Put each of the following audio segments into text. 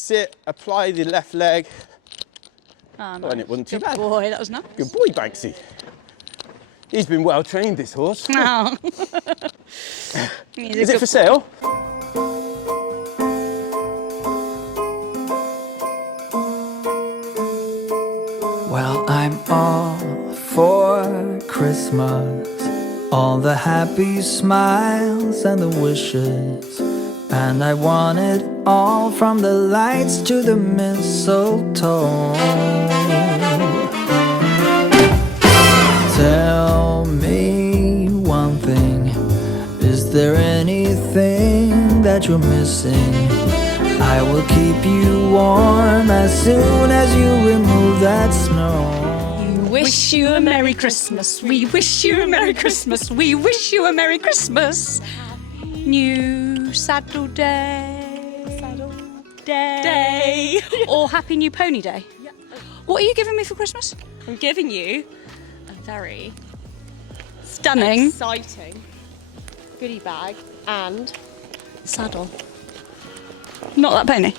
sit, apply the left leg. Oh, nice. And it wasn't too Good bad. boy, that was nice. Good boy, Banksy. He's been well trained, this horse. No. Is it for sale? Well, I'm all for Christmas, all the happy smiles and the wishes, and I want it all from the lights to the mistletoe. Tell me one thing, is there anything that you're missing? I will keep you warm as soon as you remove that snow. We wish you a Merry Christmas. We wish you a Merry Christmas. We wish you a Merry Christmas. New saddle day. Saddle day. Or Happy New Pony Day. Yeah. What are you giving me for Christmas? I'm giving you a very Stunning. exciting goodie bag and saddle. Not that pony.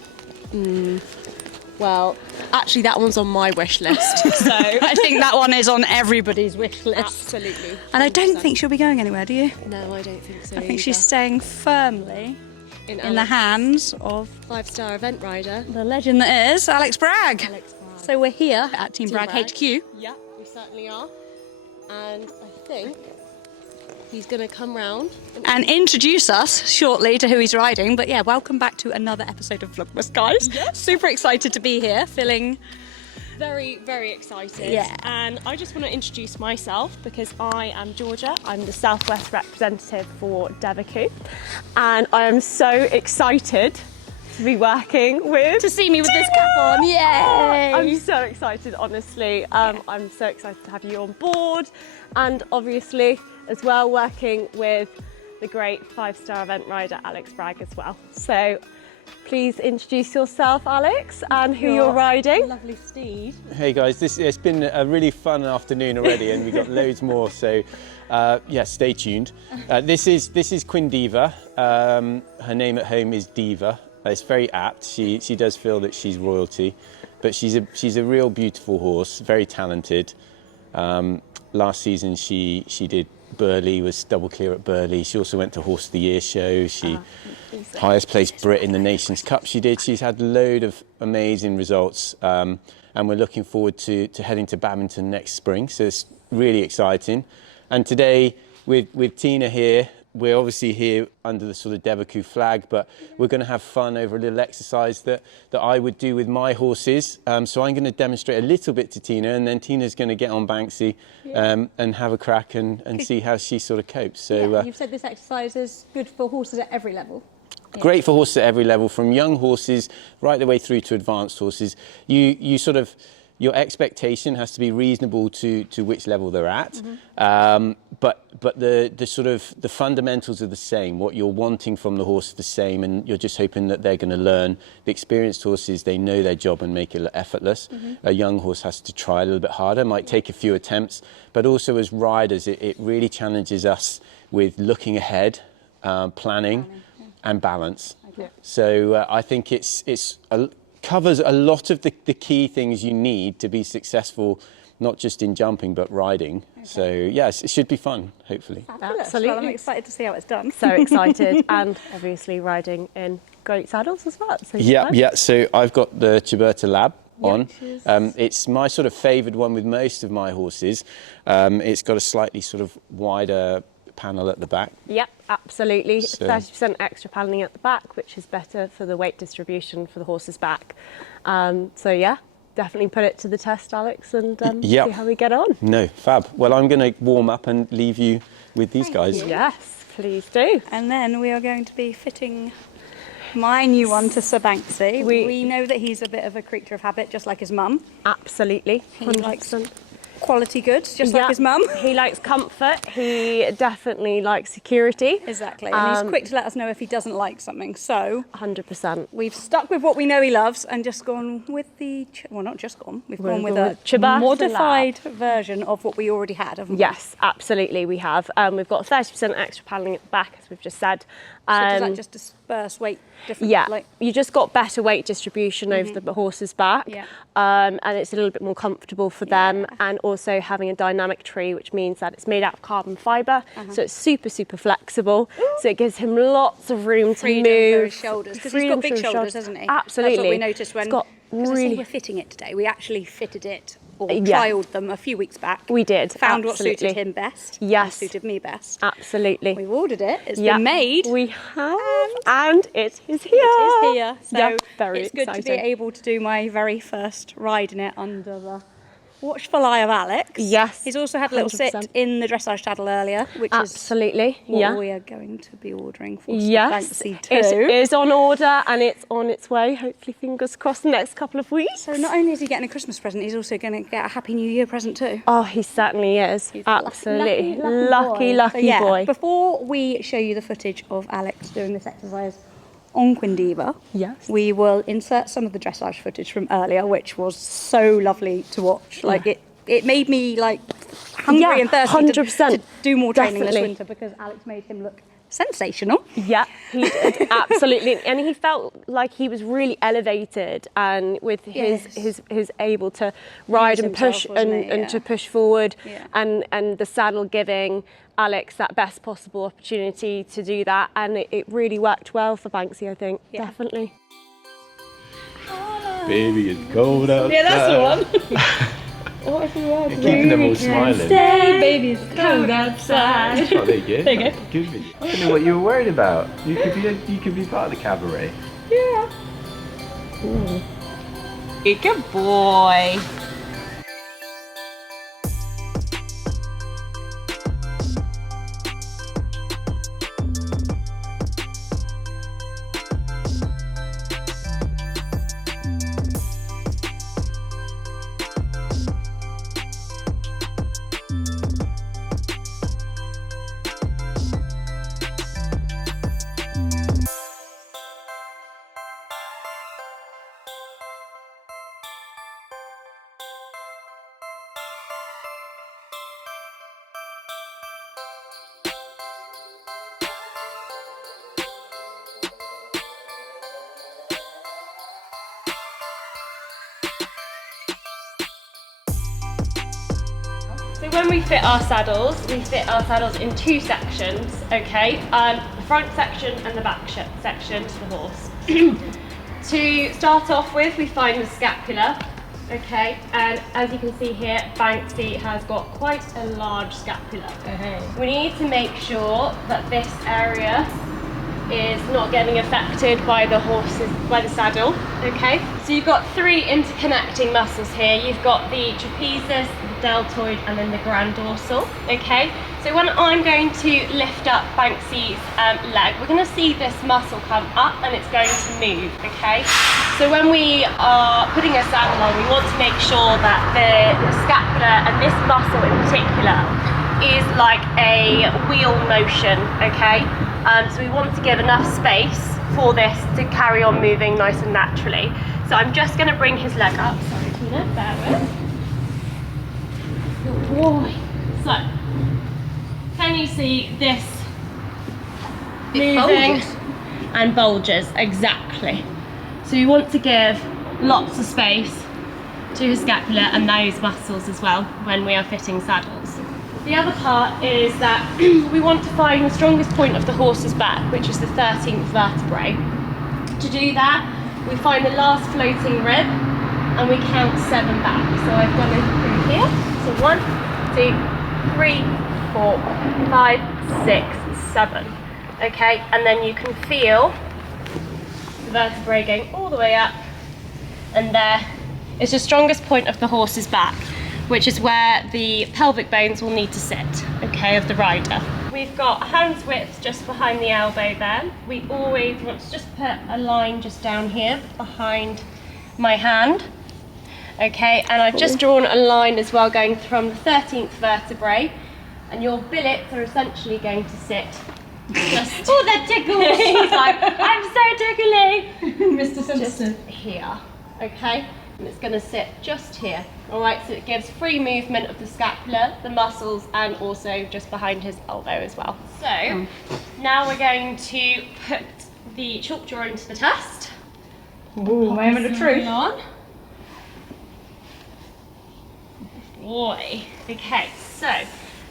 Well, actually that one's on my wish list, so I think that one is on everybody's wish list. absolutely. And I don't 100%. think she'll be going anywhere, do you? No, I don't think so. I think she's staying firmly in the hands of 5-star event rider. the legend that is Alex Bragg. Alex Bragg. So we're here at Team Team Bragg Bragg. HQ. Yeah, we certainly are. And I think he's going to come round And introduce us shortly to who he's riding. But yeah, welcome back to another episode of Vlogmas, guys. Yes. Super excited to be here, feeling... very, very excited. Yeah. And I just want to introduce myself because I am Georgia. I'm the Southwest representative for Devoucoux. And I am so excited to be working with... To see me with this cap on, yay! I'm so excited, honestly. I'm so excited to have you on board. And obviously, as well, working with the great 5-star event rider, Alex Bragg, as well. So please introduce yourself, Alex, and who you're riding. Lovely steed. Hey guys, it's been a really fun afternoon already, and we've got loads more. So, yeah, stay tuned. This is Queen Diva. Her name at home is Diva. It's very apt. She does feel that she's royalty, but she's a real beautiful horse, very talented. Last season she did Burley, was double clear at Burley. She also went to Horse of the Year show. She highest placed Brit in the Nations Cup she did. She's had a load of amazing results, and we're looking forward to heading to Badminton next spring. So it's really exciting. And today with Tina here, we're obviously here under the sort of Devoucoux flag, but we're going to have fun over a little exercise that I would do with my horses. So I'm going to demonstrate a little bit to Tina, and then Tina's going to get on Banksy and have a crack and see how she sort of copes. So You've said this exercise is good for horses at every level. great for horses at every level, from young horses right the way through to advanced horses. You sort of, your expectation has to be reasonable to which level they're at. But the sort of the fundamentals are the same. What you're wanting from the horse is the same, and you're just hoping that they're going to learn. The experienced horses, they know their job and make it effortless. A young horse has to try a little bit harder, might take a few attempts, but also as riders, it really challenges us with looking ahead, planning and balance. So I think it's covers a lot of the key things you need to be successful, not just in jumping, but riding. So yes, it should be fun, hopefully. Absolutely. Well, I'm excited to see how it's done. So excited, and obviously riding in great saddles as well. So Yeah. So I've got the Ciabatta Lab on. Cheers. It's my sort of favoured one with most of my horses. It's got a slightly sort of wider panel at the back. Yep, absolutely. So- 30% extra paneling at the back, which is better for the weight distribution for the horse's back. So yeah, definitely put it to the test, Alex, and see how we get on. No, fab. Well, I'm going to warm up and leave you with these guys. Yes, please do. And then we are going to be fitting my new one to Sir Banksy. We know that he's a bit of a creature of habit, just like his mum. Absolutely, He likes quality goods, just like Yeah, his mum. He likes comfort. He definitely likes security. Exactly, and he's quick to let us know if he doesn't like something. So 100%. we've stuck with what we know he loves and just gone with the, well, not just gone, we've gone with a Ciabatta modified version of what we already had, haven't we? Yes, absolutely, we have. We've got 30% extra paneling at the back, as we've just said. does that just disperse weight differently? Yeah, you just got better weight distribution over the horse's back, and it's a little bit more comfortable for them, and also having a dynamic tree, which means that it's made out of carbon fibre, so it's super, super flexible, so it gives him lots of room to move. For his shoulders, because he's got big shoulders, hasn't he? Absolutely. That's what we noticed when, because I say we're fitting it today, we actually fitted it, or trialled them a few weeks back. We did, Found what suited him best, yes, and suited me best. Absolutely. We've ordered it, it's been made. We have, and it is here. It is here, so very it's good exciting. to be able to do my very first ride in it under the watchful eye of Alex. Yes. He's also had a little 100%. sit in the dressage saddle earlier, which absolutely, is what we are going to be ordering for Banksy too. It is on order and it's on its way, hopefully fingers crossed the next couple of weeks. So not only is he getting a Christmas present, he's also going to get a Happy New Year present too. Oh, he certainly is. He's Absolutely. lucky Lucky boy. Before we show you the footage of Alex doing this exercise on Quindiva, we will insert some of the dressage footage from earlier, which was so lovely to watch. Like it made me like hungry and thirsty 100%. to do more training this winter, because Alex made him look sensational. Yeah, he did, absolutely. And he felt like he was really elevated, and with his able to ride and push and to push forward, and the saddle giving Alex that best possible opportunity to do that, and it really worked well for Banksy, I think, definitely. Baby, it's cold outside. Yeah, that's the one. What if we were Keeping them all smiling. Stay, baby, it's cold outside. Oh, there you go. There you go. Good. I don't know what you were worried about. You could be part of the cabaret. Yeah. Good boy. So when we fit our saddles in two sections, okay? The front section and the back section to the horse. To start off with, we find the scapula, okay? And as you can see here, Banksy has got quite a large scapula. We need to make sure that this area is not getting affected by the saddle, okay? So you've got three interconnecting muscles here. You've got the trapezius, the deltoid, and then the grand dorsal, okay? So when I'm going to lift up Banksy's leg, we're gonna see this muscle come up and it's going to move, okay? So when we are putting a saddle on, we want to make sure that the scapula and this muscle in particular is like a wheel motion, okay? So we want to give enough space for this to carry on moving nice and naturally. So I'm just going to bring his leg up. Sorry, Tina, bear with. Good boy. So, can you see this moving and bulges? Exactly. So you want to give lots of space to his scapula and those muscles as well when we are fitting saddles. The other part is that we want to find the strongest point of the horse's back, which is the 13th vertebrae. To do that, we find the last floating rib and we count 7 back. So I've gone through here. So 1, 2, 3, 4, 5, 6, 7. Okay, and then you can feel the vertebrae going all the way up, and there is the strongest point of the horse's back, which is where the pelvic bones will need to sit, okay, of the rider. We've got hand's width just behind the elbow there. We always want to just put a line just down here behind my hand, okay, and I've just drawn a line as well going from the 13th vertebrae, and your billets are essentially going to sit just... Oh, that tickles! He's like, I'm so tickly! Mr. Simpson. Just here, okay? and it's going to sit just here. All right, so it gives free movement of the scapula, the muscles, and also just behind his elbow as well. So now we're going to put the chalk drawing to the test. Ooh, moment of truth. On. Boy. Okay, so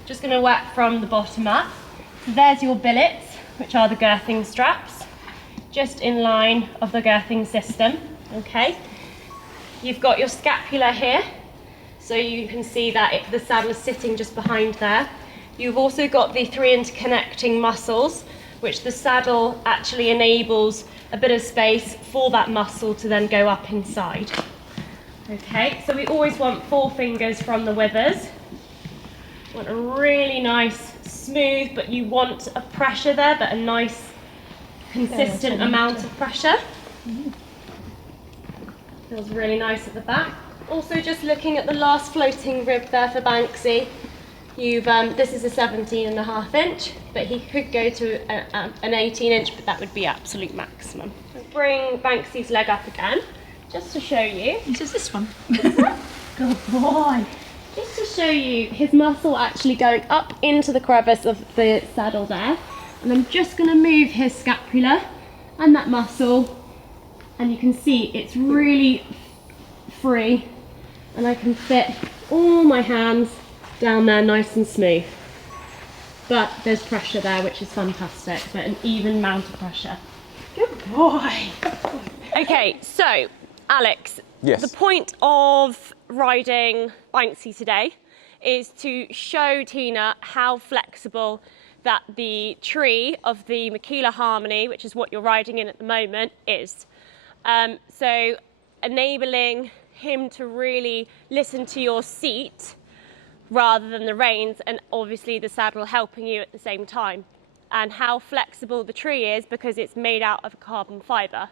just going to work from the bottom up. So there's your billets, which are the girthing straps, just in line of the girthing system. Okay. You've got your scapula here, so you can see that the saddle is sitting just behind there. You've also got the 3 interconnecting muscles, which the saddle actually enables a bit of space for that muscle to then go up inside. Okay, so we always want 4 fingers from the withers. You want a really nice, smooth, but you want a pressure there, but a nice, consistent amount of pressure. Feels really nice at the back. Also, just looking at the last floating rib there for Banksy, this is a 17.5 inch, but he could go to an 18 inch, but that would be absolute maximum. So bring Banksy's leg up again, just to show you. Just this one. Good boy. Just to show you his muscle actually going up into the crevice of the saddle there. And I'm just going to move his scapula and that muscle, and you can see it's really free, and I can fit all my hands down there nice and smooth. But there's pressure there, which is fantastic, but an even amount of pressure. Good boy. Okay, so Alex, Yes. the point of riding Banksy today is to show Tina how flexible that the tree of the Makila Harmony, which is what you're riding in at the moment, is. So enabling him to really listen to your seat rather than the reins, and obviously the saddle helping you at the same time, and how flexible the tree is because it's made out of carbon fibre.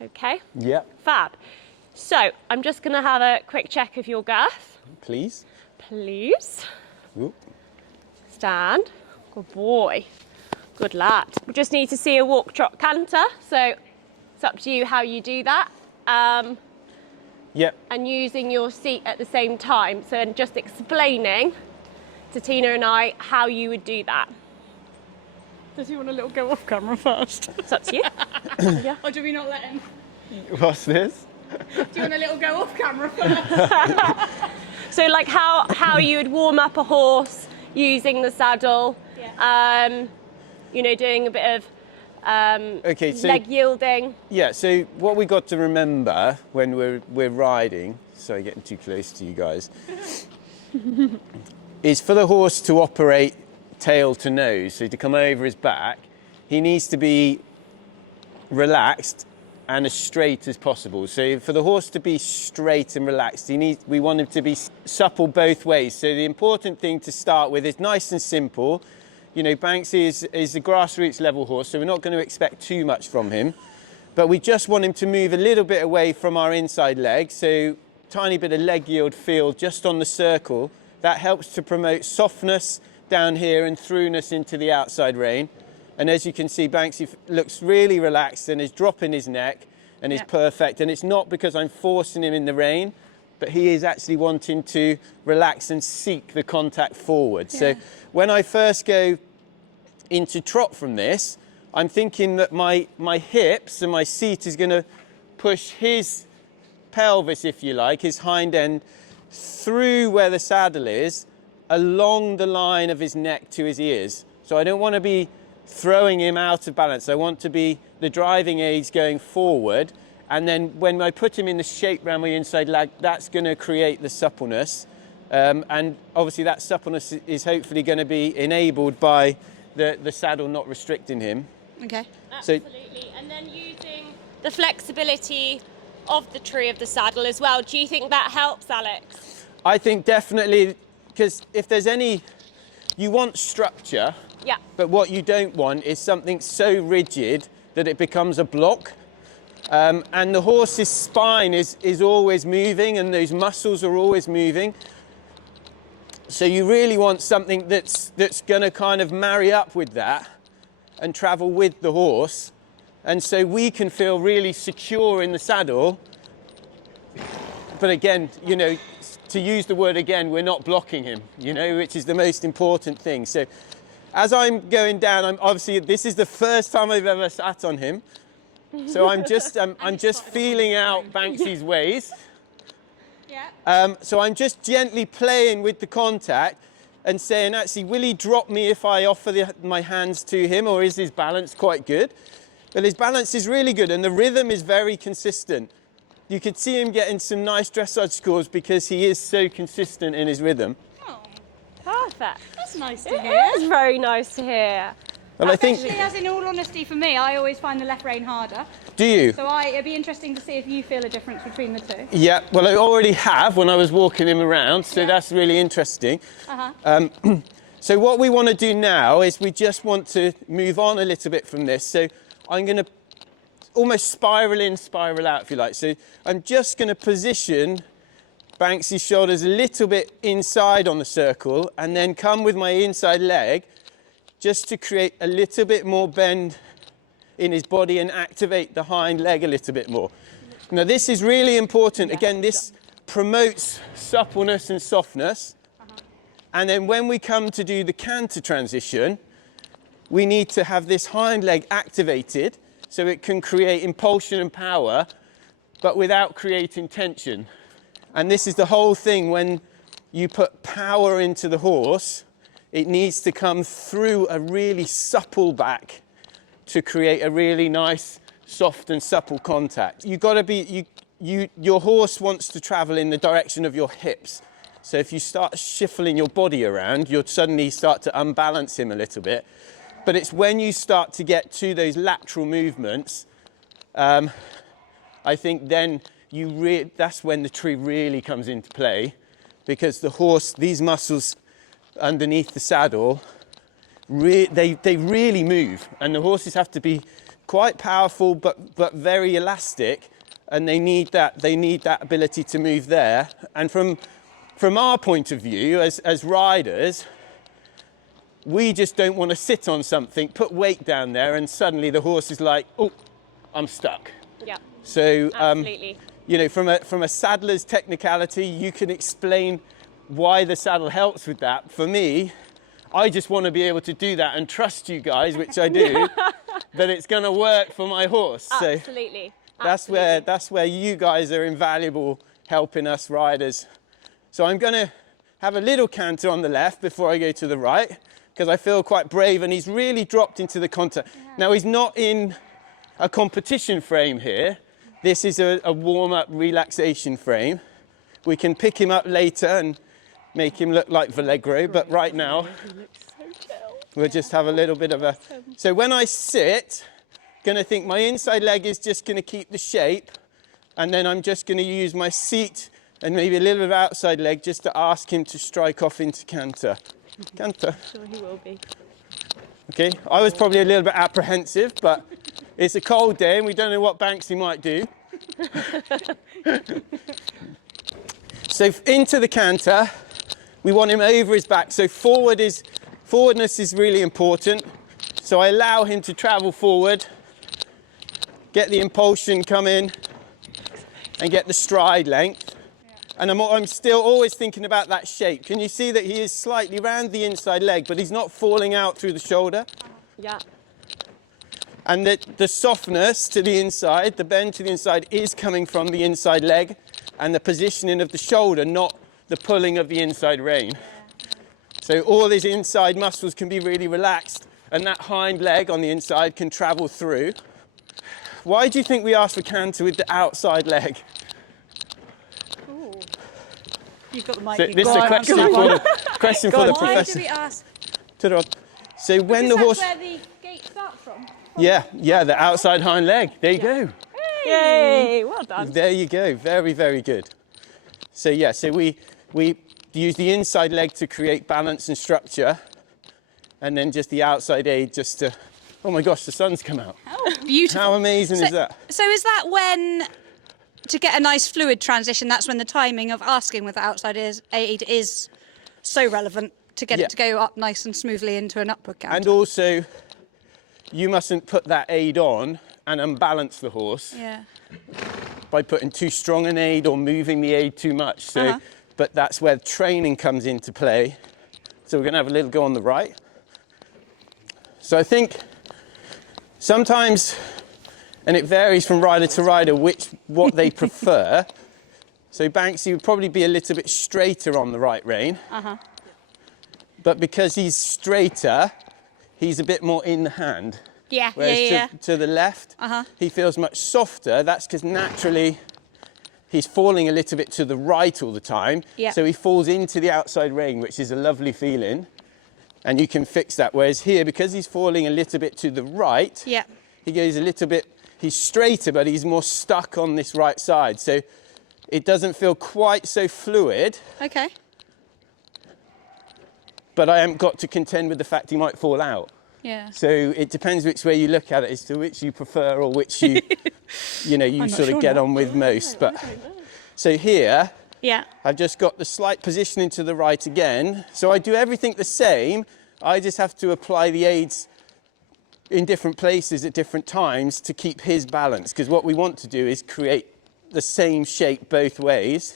Okay? Yep. Fab. So I'm just going to have a quick check of your girth. Please. Please. Ooh. Stand. Good boy. Good lad. We just need to see a walk, trot, canter. So it's up to you how you do that. Yep. And using your seat at the same time. So just explaining to Tina and I how you would do that. Does he want a little go off camera first? It's up to you. Yeah. Or do we not let him? What's this? Do you want a little go off camera first? So like how you would warm up a horse using the saddle. Yeah. You know, doing a bit of Okay, so leg yielding. yeah, so what we got to remember when we're riding, sorry, getting too close to you guys, is for the horse to operate tail to nose, so to come over his back, he needs to be relaxed and as straight as possible. So for the horse to be straight and relaxed, we want him to be supple both ways. So the important thing to start with is nice and simple. You know, Banksy is a grassroots level horse, so we're not going to expect too much from him. But we just want him to move a little bit away from our inside leg. So tiny bit of leg yield feel just on the circle. That helps to promote softness down here and throughness into the outside rein. And as you can see, Banksy looks really relaxed and is dropping his neck and is perfect. And it's not because I'm forcing him in the rein, but he is actually wanting to relax and seek the contact forward. Yeah. So when I first go into trot from this, I'm thinking that my hips and my seat is going to push his pelvis, if you like, his hind end, through where the saddle is, along the line of his neck to his ears. So I don't want to be throwing him out of balance. I want to be the driving aids going forward, and then when I put him in the shape around my inside leg, that's going to create the suppleness, and obviously that suppleness is hopefully going to be enabled by the saddle not restricting him. Okay. Absolutely. And then using the flexibility of the tree of the saddle as well. Do you think that helps, Alex? I think definitely, because if there's any, you want structure. Yeah. But what you don't want is something so rigid that it becomes a block. And the horse's spine is always moving and those muscles are always moving. So you really want something that's going to kind of marry up with that and travel with the horse. And so we can feel really secure in the saddle but again, you know, to use the word again, we're not blocking him, you know, which is the most important thing. So as I'm going down, I'm obviously, this is the first time I've ever sat on him. So I'm just feeling out Banksy's ways. Yeah. So I'm just gently playing with the contact and saying, actually, will he drop me if I offer my hands to him, or is his balance quite good? Well, his balance is really good, and the rhythm is very consistent. You could see him getting some nice dressage scores because he is so consistent in his rhythm. Oh, Perfect. that's nice to It hear. is very nice to hear. Well, I think, Actually, as in all honesty, for me, I always find the left rein harder. do you? So it'd be interesting to see if you feel a difference between the two. Yeah, well, I already have when I was walking him around, so Yeah. that's really interesting. Uh-huh. So what we want to do now is we just want to move on a little bit from this. So I'm going to almost spiral in, spiral out, if you like. So I'm just going to position Banksy's shoulders a little bit inside on the circle and then come with my inside leg just to create a little bit more bend in his body and activate the hind leg a little bit more. Now this is really important. Again, this promotes suppleness and softness. And then when we come to do the canter transition, we need to have this hind leg activated so it can create impulsion and power, but without creating tension. And this is the whole thing. When you put power into the horse, it needs to come through a really supple back to create a really nice, soft and supple contact. You've got to be, your horse wants to travel in the direction of your hips. So if you start shuffling your body around, you'll suddenly start to unbalance him a little bit. But it's when you start to get to those lateral movements, I think then that's when the tree really comes into play, because the horse, these muscles underneath the saddle, they really move, and the horses have to be quite powerful but very elastic, and they need that ability to move there. And from our point of view as riders, we just don't want to sit on something, put weight down there, and suddenly the horse is like, oh, I'm stuck. Yeah. So Absolutely. you know, from a saddler's technicality, you can explain why the saddle helps with that. For me, I just want to be able to do that and trust you guys, which I do, that it's going to work for my horse. Absolutely. So that's where you guys are invaluable, helping us riders. So I'm going to have a little canter on the left before I go to the right, because I feel quite brave, and he's really dropped into the contact. Yeah. Now, he's not in a competition frame here. This is a warm-up relaxation frame. We can pick him up later and make him look like Vallegro, but right now we'll just have a little bit of a... So when I sit, gonna think my inside leg is just gonna keep the shape, and then I'm just gonna use my seat and maybe a little bit of outside leg just to ask him to strike off into canter. Canter. I'm sure he will be. Okay, I was probably a little bit apprehensive, but it's a cold day and we don't know what Banksy might do. So into the canter, we want him over his back. So forwardness is really important. So I allow him to travel forward, get the impulsion come in, and get the stride length. And I'm still always thinking about that shape. Can you see that he is slightly round the inside leg, but he's not falling out through the shoulder? Yeah. And the softness to the inside, the bend to the inside, is coming from the inside leg and the positioning of the shoulder, not the pulling of the inside rein. So all these inside muscles can be really relaxed, and that hind leg on the inside can travel through. Why do you think we asked for canter with the outside leg? You've got the mic. So this is a question for the Why professor. do we ask? So when the horse... That's where the gate starts from. Yeah, the outside hind leg. There you go. Yay! Well done. There you go. Very, very good. So yeah, so we use the inside leg to create balance and structure, and then just the outside aid just to... Oh my gosh, the sun's come out. Oh, beautiful. How amazing is that? So is that when, to get a nice fluid transition, that's when the timing of asking with the outside aid is so relevant to get it to go up nice and smoothly into an upward canter? And also, you mustn't put that aid on and unbalance the horse. Yeah. by putting too strong an aid or moving the aid too much. So, but that's where training comes into play. So we're going to have a little go on the right. So I think sometimes, and it varies from rider to rider, what they prefer. So Banksy would probably be a little bit straighter on the right rein. But because he's straighter, he's a bit more in the hand. Yeah, Whereas to the left, he feels much softer. That's because naturally he's falling a little bit to the right all the time. Yeah. So he falls into the outside rein, which is a lovely feeling. And you can fix that. Whereas here, because he's falling a little bit to the right, he goes a little bit, he's straighter, but he's more stuck on this right side. So it doesn't feel quite so fluid. Okay. But I haven't got to contend with the fact he might fall out. Yeah. So it depends which way you look at it as to which you prefer or which you, you sort of get on with most. But so here, I've just got the slight positioning to the right again. So I do everything the same. I just have to apply the aids in different places at different times to keep his balance. Because what we want to do is create the same shape both ways.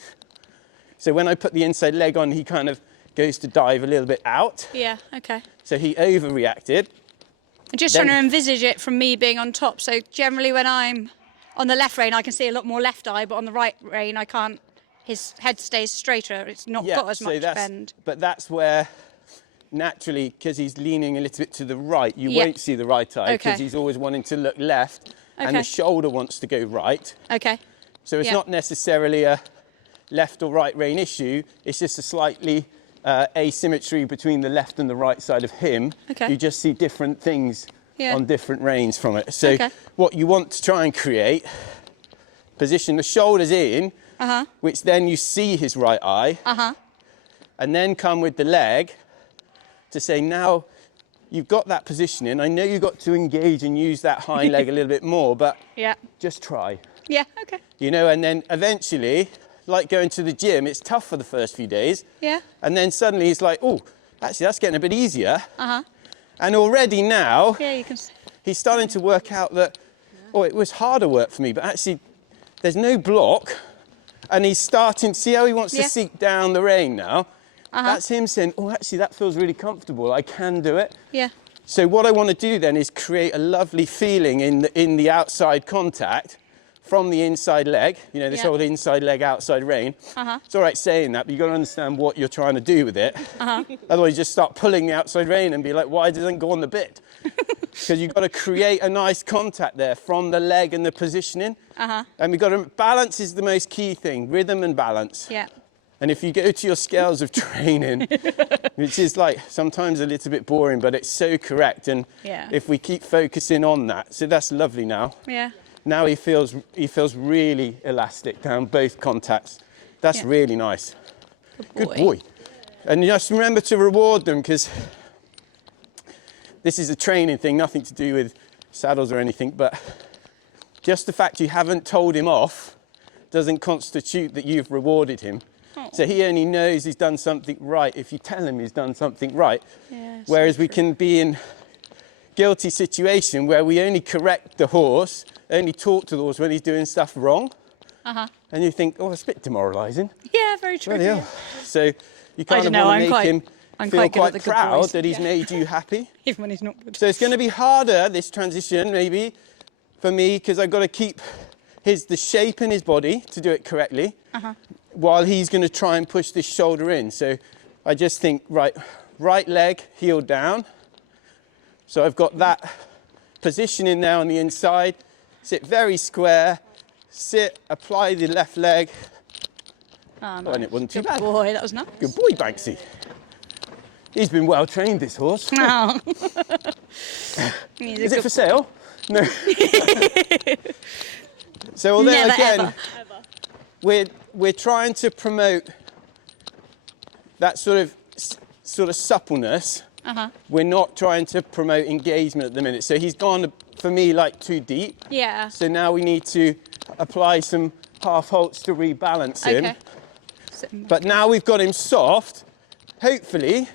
So when I put the inside leg on, he kind of goes to dive a little bit out. Yeah, okay. So he overreacted. I'm just trying to envisage it from me being on top. So generally when I'm on the left rein, I can see a lot more left eye, but on the right rein, I can't. His head stays straighter. It's not got as much bend. But that's where, naturally, because he's leaning a little bit to the right, you won't see the right eye because he's always wanting to look left and the shoulder wants to go right. Okay. So it's not necessarily a left or right rein issue. It's just a slightly asymmetry between the left and the right side of him. Okay. You just see different things on different reins from it. So what you want to try and create, position the shoulders in, which then you see his right eye, and then come with the leg to say, now you've got that positioning. I know you've got to engage and use that hind leg a little bit more, but just try. Yeah, okay. And then eventually, like going to the gym, it's tough for the first few days. Yeah. And then suddenly it's like, oh, actually that's getting a bit easier. And already now, you can see. He's starting to work out that, it was harder work for me, but actually there's no block. And he's starting to see how he wants to seek down the rein now. That's him saying, actually that feels really comfortable. I can do it. Yeah. So what I want to do then is create a lovely feeling in the outside contact from the inside leg, this old inside leg, outside rein. It's all right saying that, but you've got to understand what you're trying to do with it. Otherwise, you just start pulling the outside rein and be like, why doesn't it go on the bit? Because you've got to create a nice contact there from the leg and the positioning. And we've got to, balance is the most key thing, rhythm and balance. Yeah. And if you go to your scales of training, which is like sometimes a little bit boring, but it's so correct. And if we keep focusing on that, so that's lovely now. Yeah. Now he feels really elastic down both contacts. That's really nice. Good boy. And just remember to reward them, because this is a training thing, nothing to do with saddles or anything, but just the fact you haven't told him off doesn't constitute that you've rewarded him. So he only knows he's done something right if you tell him he's done something right. Whereas we can be in guilty situation where we only correct the horse, only talk to the horse when he's doing stuff wrong. And you think, it's a bit demoralising. Yeah, very true. Yeah. So you kind of want to make him feel quite proud that he's made you happy. Even when he's not good. So it's going to be harder, this transition, maybe, for me, because I've got to keep the shape in his body to do it correctly, while he's going to try and push this shoulder in. So I just think, right leg, heel down. So I've got that position in there on the inside. Sit very square. Sit, apply the left leg. Nice. And it wasn't too bad. Good boy, that was nice. Good boy, Banksy. He's been well trained, this horse. Oh. Is it for sale? No. So although Never, again, we're trying to promote that sort of suppleness. We're not trying to promote engagement at the minute. So he's gone, for me, like too deep. Yeah. So now we need to apply some half halts to rebalance him. Okay. But now we've got him soft. Hopefully,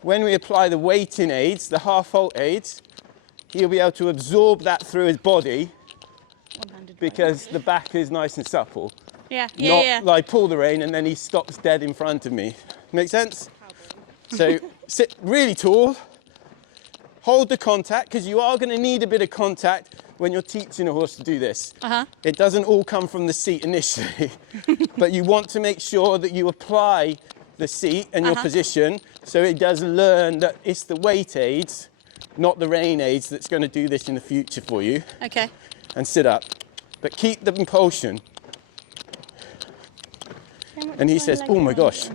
when we apply the weighting aids, the half halt aids, he'll be able to absorb that through his body because the back is nice and supple. Yeah, Not like pull the rein and then he stops dead in front of me. Make sense? So sit really tall, hold the contact, because you are going to need a bit of contact when you're teaching a horse to do this. It doesn't all come from the seat initially, but you want to make sure that you apply the seat and your position so it does learn that it's the weight aids, not the rein aids, that's going to do this in the future for you. Okay. And sit up, but keep the impulsion. And he says, oh my gosh,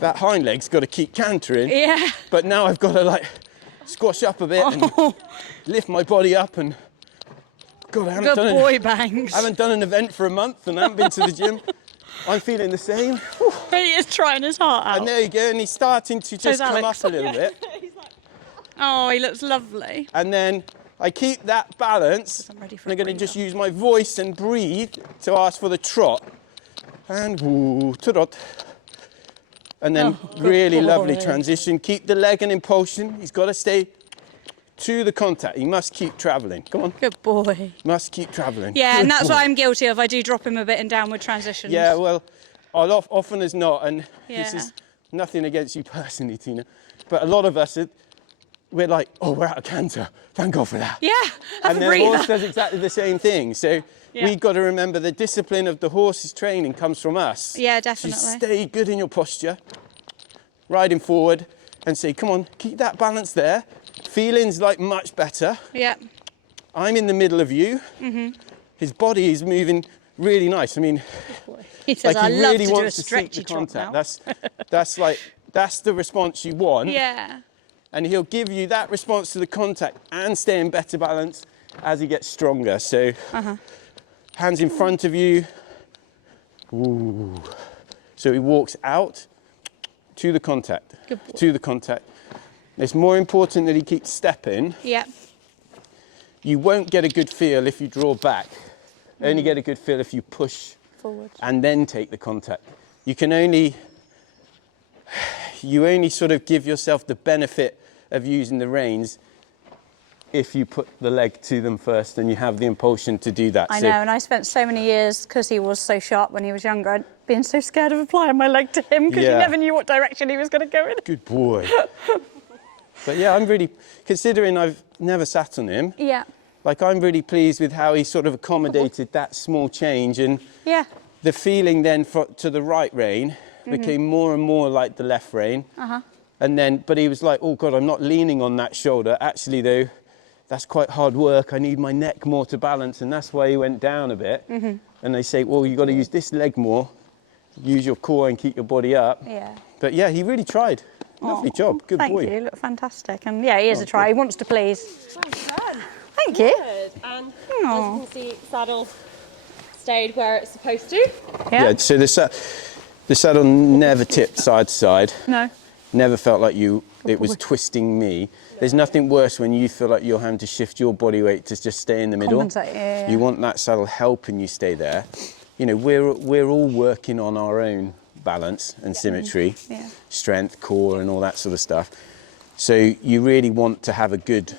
that hind leg's got to keep cantering. Yeah. But now I've got to like squash up a bit and lift my body up and God, I haven't done an event for a month and I haven't been to the gym. I'm feeling the same. He is trying his heart out. And there you go, and he's starting to just come up a little bit. Oh, he looks lovely. And then I keep that balance. I'm ready for and I'm going to just use my voice and breathe to ask for the trot. And woo, trot. And then really lovely transition. Keep the leg and impulsion. He's got to stay to the contact. He must keep travelling. Come on. Good boy. Must keep travelling. Yeah, and that's what I'm guilty of. I do drop him a bit in downward transitions. Yeah, well, often as not, and this is nothing against you personally, Tina, but a lot of us, we're like, oh, we're out of canter. Thank God for that. Yeah, have and a the breather. horse does exactly the same thing. So we've got to remember the discipline of the horse's training comes from us. Yeah, definitely. So stay good in your posture, riding forward, and say, come on, keep that balance there. Feeling's like much better. Yeah. I'm in the middle of you. His body is moving really nice. I mean, he says, like I he love really to do a wants to seek stretchy the trot contact. now. That's the response you want. Yeah. And he'll give you that response to the contact and stay in better balance as he gets stronger. So hands in front of you. Ooh. So he walks out to the contact. Good boy. To the contact. It's more important that he keeps stepping. Yeah. You won't get a good feel if you draw back. Only get a good feel if you push Forward. and then take the contact. You only sort of give yourself the benefit of using the reins if you put the leg to them first and you have the impulsion to do that. I know, and I spent so many years, because he was so sharp when he was younger, being so scared of applying my leg to him because you never knew what direction he was going to go in. Good boy. But yeah, I'm really, considering I've never sat on him, like I'm really pleased with how he sort of accommodated that small change, and the feeling then to the right rein became more and more like the left rein. And then, but he was like, oh God, I'm not leaning on that shoulder. Actually though, that's quite hard work. I need my neck more to balance. And that's why he went down a bit. And they say, well, you've got to use this leg more, use your core and keep your body up. But yeah, he really tried. Lovely job, good boy. Thank you, look fantastic. And yeah, he is a try, he wants to please. Well done. Thank you. Good. And as you can see, saddle stayed where it's supposed to. Yeah, so the saddle never tipped side to side. No. Never felt like it was twisting me. There's nothing worse when you feel like you're having to shift your body weight to just stay in the middle. Compensate, You want that saddle helping you stay there. You know, we're all working on our own balance and symmetry, strength, core, and all that sort of stuff. So you really want to have a good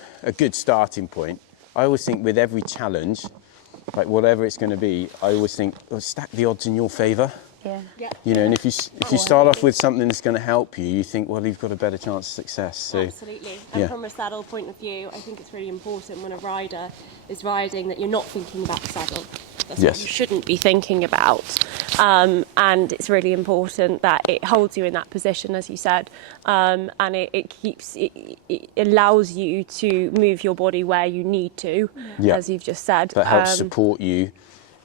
starting point. I always think with every challenge, like whatever it's going to be, I always think, oh, stack the odds in your favour. You know, and if you start off with something that's going to help you, you think, well, you've got a better chance of success. So, absolutely. And from a saddle point of view, I think it's really important when a rider is riding that you're not thinking about the saddle. That's what you shouldn't be thinking about. And it's really important that it holds you in that position, as you said, and it allows you to move your body where you need to, as you've just said. That helps support you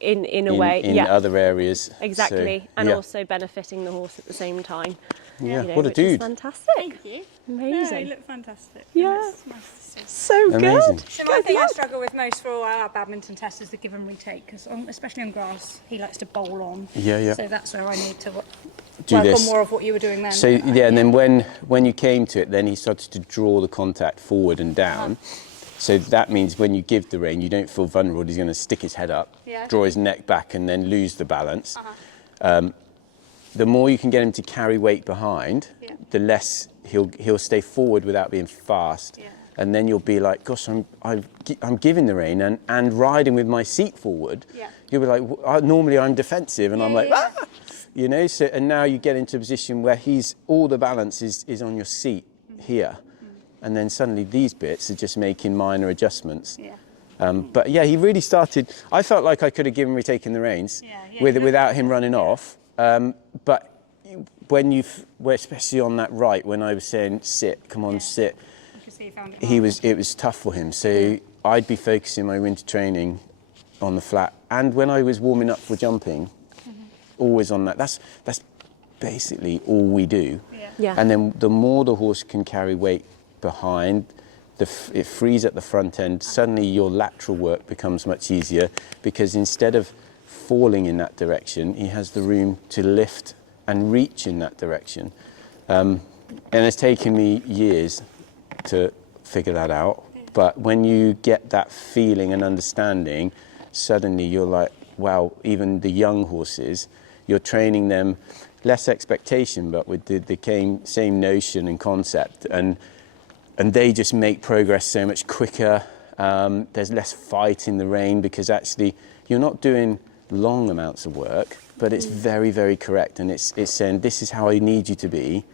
in a way, in other areas. Exactly, so, and also benefiting the horse at the same time. Yeah, you know, what a dude. Fantastic. Thank you. Amazing. Yeah, you look fantastic. Yeah. So Amazing. good. So one thing I struggle with most for all our badminton tests is the give and retake, because especially on grass, he likes to bowl on. So that's where I need to work on more of what you were doing then. So and then when you came to it, then he started to draw the contact forward and down. So that means when you give the rein, you don't feel vulnerable. He's going to stick his head up, draw his neck back, and then lose the balance. The more you can get him to carry weight behind, the less he'll stay forward without being fast. And then you'll be like, gosh, I'm giving the rein and riding with my seat forward. you'll be like, normally I'm defensive, and I'm like, ah! You know, so, and now you get into a position where all the balance is on your seat here. And then suddenly these bits are just making minor adjustments. But yeah, he really started, I felt like I could have given retaking the reins without him running off. But when especially on that right, when I was saying, sit, come on, sit, it was tough for him. So I'd be focusing my winter training on the flat. And when I was warming up for jumping, always on that. That's basically all we do. And then the more the horse can carry weight behind, it frees at the front end. Suddenly your lateral work becomes much easier, because instead of falling in that direction, he has the room to lift and reach in that direction. And it's taken me years to figure that out. But when you get that feeling and understanding, suddenly you're like, wow, even the young horses, you're training them, less expectation, but with the same notion and concept. And they just make progress so much quicker. There's less fight in the rain, because actually you're not doing long amounts of work, but it's very, very correct. And it's saying, this is how I need you to be.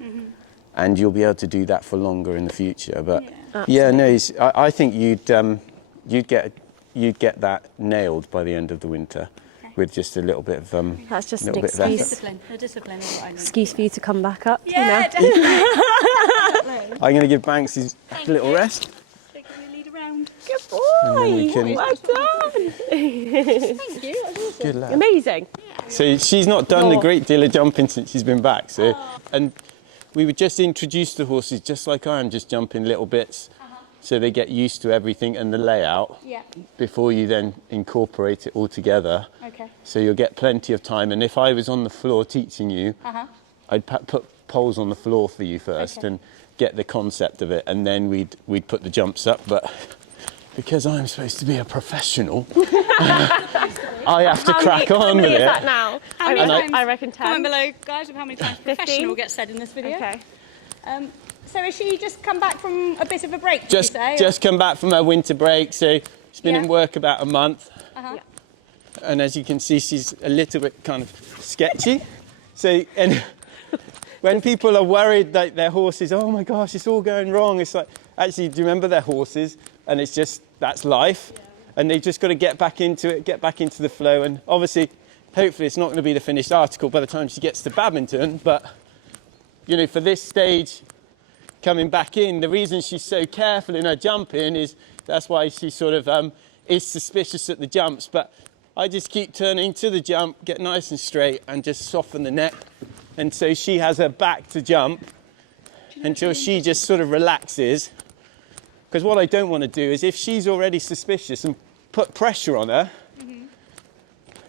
And you'll be able to do that for longer in the future. But yeah, no, I think you'd get that nailed by the end of the winter. With just a little bit of that's just an Discipline. excuse. Is what I need. Excuse for you to come back up. Yeah, you know? definitely. I'm going to give Banks his little rest. Taking the lead around. Good boy. And then we can- Well done. Thank you. That was awesome. Good lad. Amazing. So she's not done a great deal of jumping since she's been back. So, and we would just introduce the horses just like I am, just jumping little bits, so they get used to everything and the layout before you then incorporate it all together. Okay. So you'll get plenty of time. And if I was on the floor teaching you, I'd put poles on the floor for you first and get the concept of it, and then we'd put the jumps up. But because I'm supposed to be a professional, I have to crack on with it. How many is that now? How many times? I reckon 10. Comment below, guys, of how many times 15? professional gets said in this video. Okay. So has she just come back from a bit of a break, did you say? Just come back from her winter break, so she's been in work about a month. And as you can see, she's a little bit kind of sketchy. So, and when people are worried that their horses, oh my gosh, it's all going wrong, it's like, actually, do you remember their horses? And it's just, that's life. And they've just got to get back into it, get back into the flow. And obviously, hopefully it's not going to be the finished article by the time she gets to badminton, but, you know, for this stage, coming back in, the reason she's so careful in her jumping is that's why she sort of is suspicious at the jumps. But I just keep turning to the jump, get nice and straight, and just soften the neck. And so she has her back to jump until she just sort of relaxes. Because what I don't want to do is, if she's already suspicious and put pressure on her,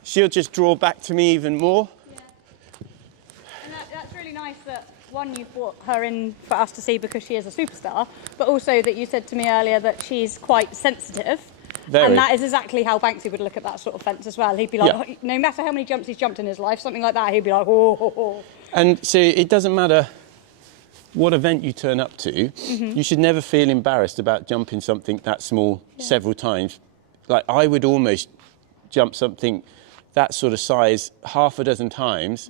she'll just draw back to me even more. And that's really nice that, one, you've brought her in for us to see because she is a superstar, but also that you said to me earlier that she's quite sensitive. Very. And that is exactly how Banksy would look at that sort of fence as well. He'd be like, no matter how many jumps he's jumped in his life, something like that, he'd be like, oh, oh, oh. And so it doesn't matter what event you turn up to, you should never feel embarrassed about jumping something that small several times. Like, I would almost jump something that sort of size half a dozen times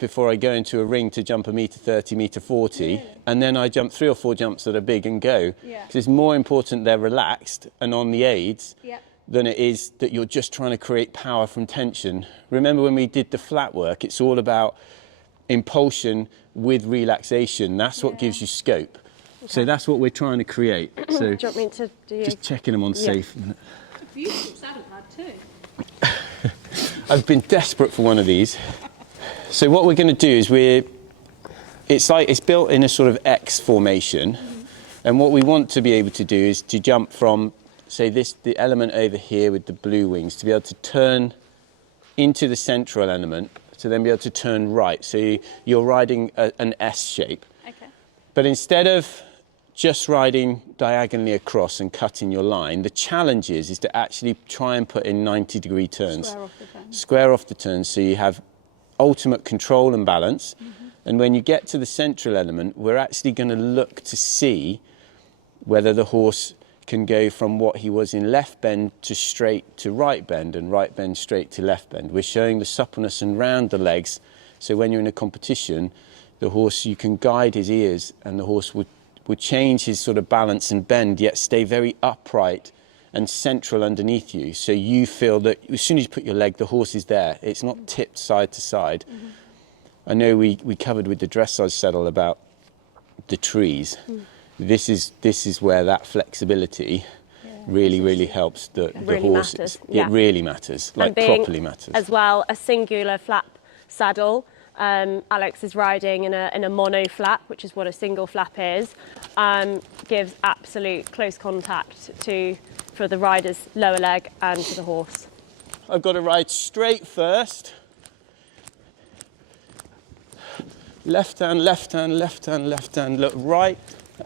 before I go into a ring to jump 1.30 metre, 1.40 metre, and then I jump 3 or 4 jumps that are big and go. Because it's more important they're relaxed and on the aids than it is that you're just trying to create power from tension. Remember when we did the flat work, it's all about impulsion with relaxation. That's what gives you scope. So that's what we're trying to create. So Do you want me to do just checking them on safe. It's a beautiful saddle pad too. I've been desperate for one of these. So what we're going to do is it's built in a sort of X formation, and what we want to be able to do is to jump from, say, the element over here with the blue wings, to be able to turn into the central element, to then be able to turn right. So you're riding an S shape. Okay. But instead of just riding diagonally across and cutting your line, the challenge is to actually try and put in 90-degree turns. Square off the turn. Square off the turns, so you have ultimate control and balance. And when you get to the central element, we're actually going to look to see whether the horse can go from what he was in left bend to straight to right bend, and right bend straight to left bend. We're showing the suppleness and round the legs, so when you're in a competition, the horse, you can guide his ears, and the horse would change his sort of balance and bend, yet stay very upright and central underneath you. So you feel that as soon as you put your leg, the horse is there. It's not tipped side to side. I know we covered with the dressage saddle about the trees. This is where that flexibility really helps the really horses. matters, yeah. It really matters, like And being, properly matters. as well, a singular flap saddle. Alex is riding in a mono flap, which is what a single flap is. Gives absolute close contact for the rider's lower leg and to the horse. I've got to ride straight first. Left hand, left hand, left hand, left hand, look right,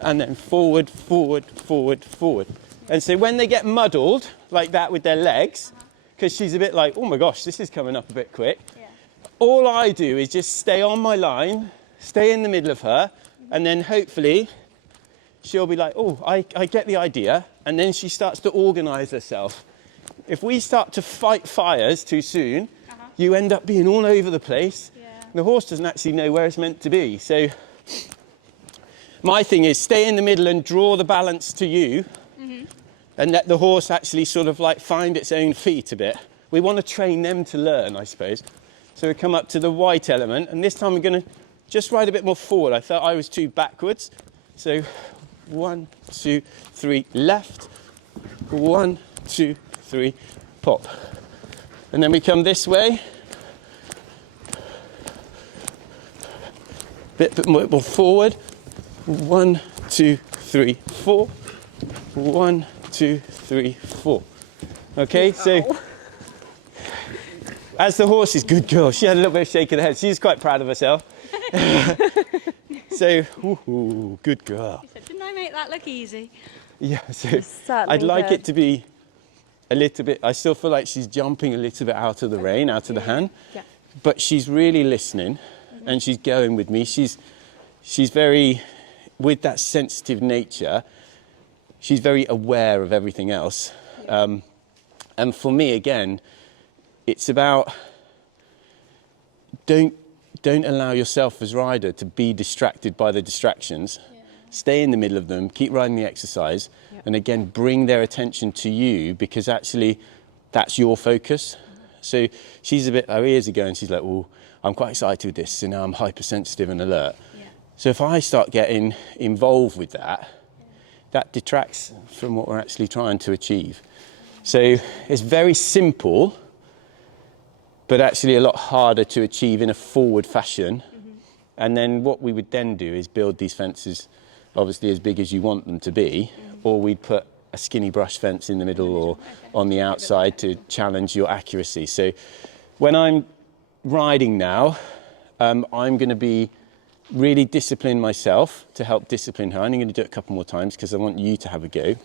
and then forward, forward, forward, forward. And so when they get muddled like that with their legs, because she's a bit like, oh my gosh, this is coming up a bit quick, all I do is just stay on my line, stay in the middle of her, and then hopefully she'll be like, oh, I get the idea, and then she starts to organise herself. If we start to fight fires too soon, you end up being all over the place. The horse doesn't actually know where it's meant to be. So my thing is stay in the middle and draw the balance to you, and let the horse actually sort of like find its own feet a bit. We want to train them to learn, I suppose. So we come up to the white element, and this time we're going to just ride a bit more forward. I thought I was too backwards. So 1, 2, 3, left. 1, 2, 3, pop. And then we come this way. Bit more forward. 1, 2, 3, 4. 1, 2, 3, 4. Okay, so as the horse is, good girl. She had a little bit of shake of the head. She's quite proud of herself. So, ooh, good girl. She said, didn't I make that look easy? Yeah, so I'd like it to be a little bit, I still feel like she's jumping a little bit out of the rein, out of the hand, but she's really listening and she's going with me. She's very, with that sensitive nature, she's very aware of everything else. And for me, again, it's about don't allow yourself as rider to be distracted by the distractions. Stay in the middle of them, keep riding the exercise, and again, bring their attention to you, because actually that's your focus. So she's a bit, her ears are going, she's like, oh, I'm quite excited with this, so now I'm hypersensitive and alert. So if I start getting involved with that, that detracts from what we're actually trying to achieve. So it's very simple, but actually a lot harder to achieve in a forward fashion. And then what we would then do is build these fences obviously as big as you want them to be, or we'd put a skinny brush fence in the middle or on the outside to challenge your accuracy. So when I'm riding now, I'm going to be really discipline myself to help discipline her. I'm going to do it a couple more times because I want you to have a go.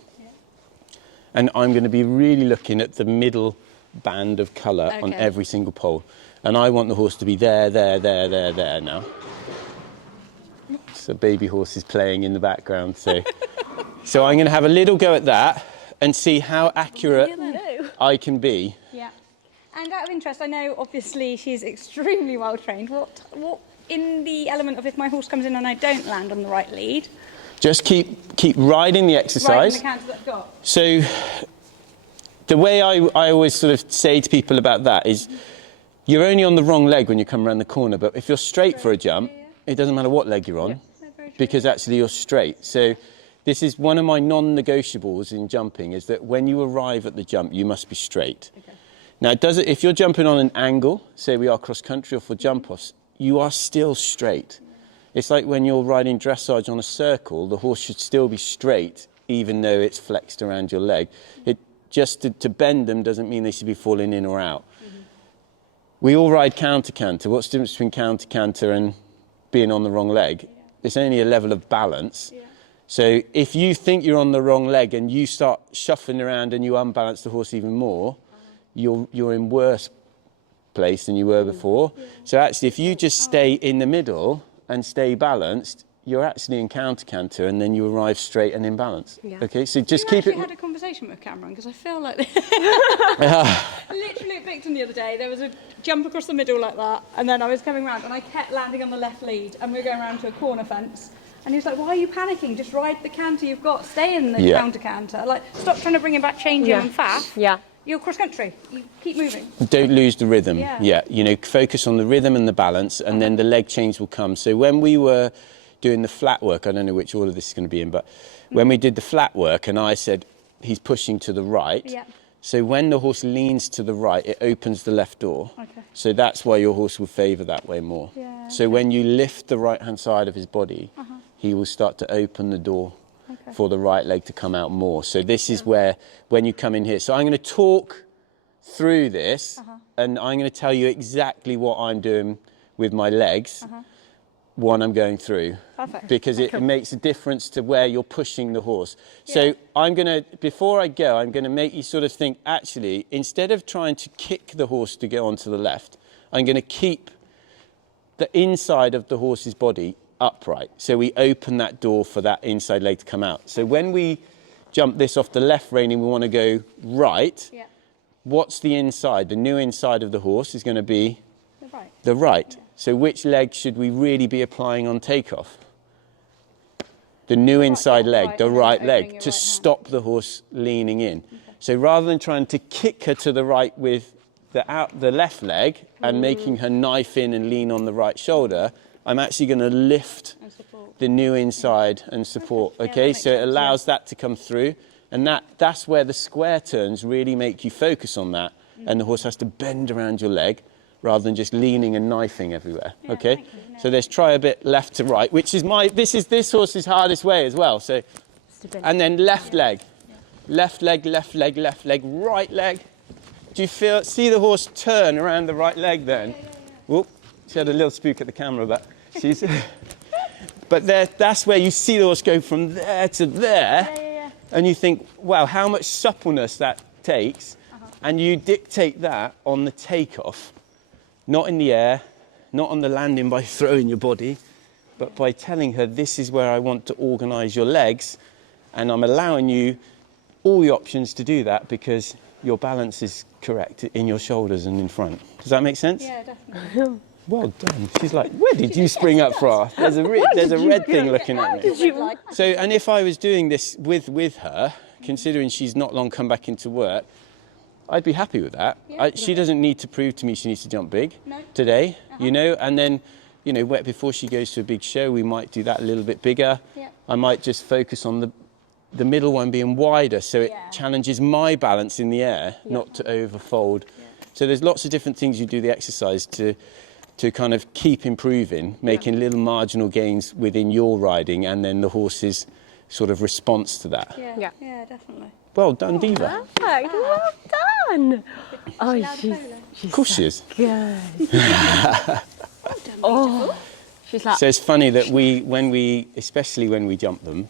And I'm going to be really looking at the middle band of colour on every single pole. And I want the horse to be there now. So baby horse is playing in the background. So I'm going to have a little go at that and see how accurate I can be. Yeah. And out of interest, I know obviously she's extremely well trained. What in the element of if my horse comes in and I don't land on the right lead? Just keep riding the exercise. Riding the canter that I've got. So the way I always sort of say to people about that is you're only on the wrong leg when you come around the corner, but if you're straight for a jump, it doesn't matter what leg you're on, because actually you're straight. So this is one of my non-negotiables in jumping, is that when you arrive at the jump, you must be straight. Now, if you're jumping on an angle, say we are cross-country or for jump-offs, you are still straight. It's like when you're riding dressage on a circle, the horse should still be straight, even though it's flexed around your leg. Just to bend them doesn't mean they should be falling in or out. We all ride counter-canter. What's the difference between counter-canter and being on the wrong leg? It's only a level of balance. So if you think you're on the wrong leg and you start shuffling around and you unbalance the horse even more, you're in worse place than you were before. So actually, if you just stay in the middle and stay balanced, you're actually in counter-canter, and then you arrive straight and in balance. Yeah. Okay, so just You keep actually it. had a conversation with Cameron because I feel like literally at Bicton the other day there was a jump across the middle like that, and then I was coming round and I kept landing on the left lead, and we were going around to a corner fence, and he was like, "Why are you panicking? Just ride the canter you've got. Stay in the Yeah. counter-canter. Like, stop trying to bring him back, change him, and faff. Yeah. You're cross country. You keep moving." Don't lose the rhythm. Yeah. You know, focus on the rhythm and the balance, and then the leg change will come. So when we were doing the flat work, I don't know which order this is going to be in, but when we did the flat work, and I said he's pushing to the right. Yeah. So when the horse leans to the right, it opens the left door. Okay. So that's why your horse will favour that way more. Yeah, So when you lift the right-hand side of his body, he will start to open the door for the right leg to come out more. So this is where, when you come in here. So I'm going to talk through this, and I'm going to tell you exactly what I'm doing with my legs when I'm going through. Perfect. Because it makes a difference to where you're pushing the horse. So I'm going to, before I go, I'm going to make you sort of think, actually, instead of trying to kick the horse to go onto the left, I'm going to keep the inside of the horse's body upright. So we open that door for that inside leg to come out. So when we jump this off the left reining, we want to go right. Yeah. What's the inside? The new inside of the horse is going to be The right. the right. So which leg should we really be applying on takeoff? The new inside leg, right, the and then right opening leg, your to right hand. stop the horse leaning in. So rather than trying to kick her to the right with the left leg and making her knife in and lean on the right shoulder, I'm actually going to lift And support. the new inside and support. Yeah, that Okay, makes so it sense, allows that to come through, and that's where the square turns really make you focus on that, and the horse has to bend around your leg rather than just leaning and knifing everywhere. Okay, thank you. so let's try a bit left to right, which is this horse's hardest way as well. So, and then left leg, left leg, left leg, left leg, right leg. Do you see the horse turn around the right leg then? Whoop, she had a little spook at the camera, but she's. But that's where you see the horse go from there to there, and you think, wow, how much suppleness that takes, and you dictate that on the takeoff, not in the air, not on the landing by throwing your body, but by telling her this is where I want to organise your legs, and I'm allowing you all the options to do that because your balance is correct in your shoulders and in front. Does that make sense? Yeah, definitely. Well done. She's like, where did you spring up from? There's a red thing looking at me. So, and if I was doing this with her, considering she's not long come back into work, I'd be happy with that. She doesn't need to prove to me she needs to jump big today, you know, and then, you know, before she goes to a big show, we might do that a little bit bigger. Yeah. I might just focus on the middle one being wider, so it challenges my balance in the air, not to overfold. So there's lots of different things you do the exercise to kind of keep improving, making little marginal gains within your riding, and then the horse's sort of response to that. Yeah, definitely. Well done, Diva. Perfect. Well done. Oh, she's Of course she is. good. Oh, she's like. So it's funny that especially when we jump them,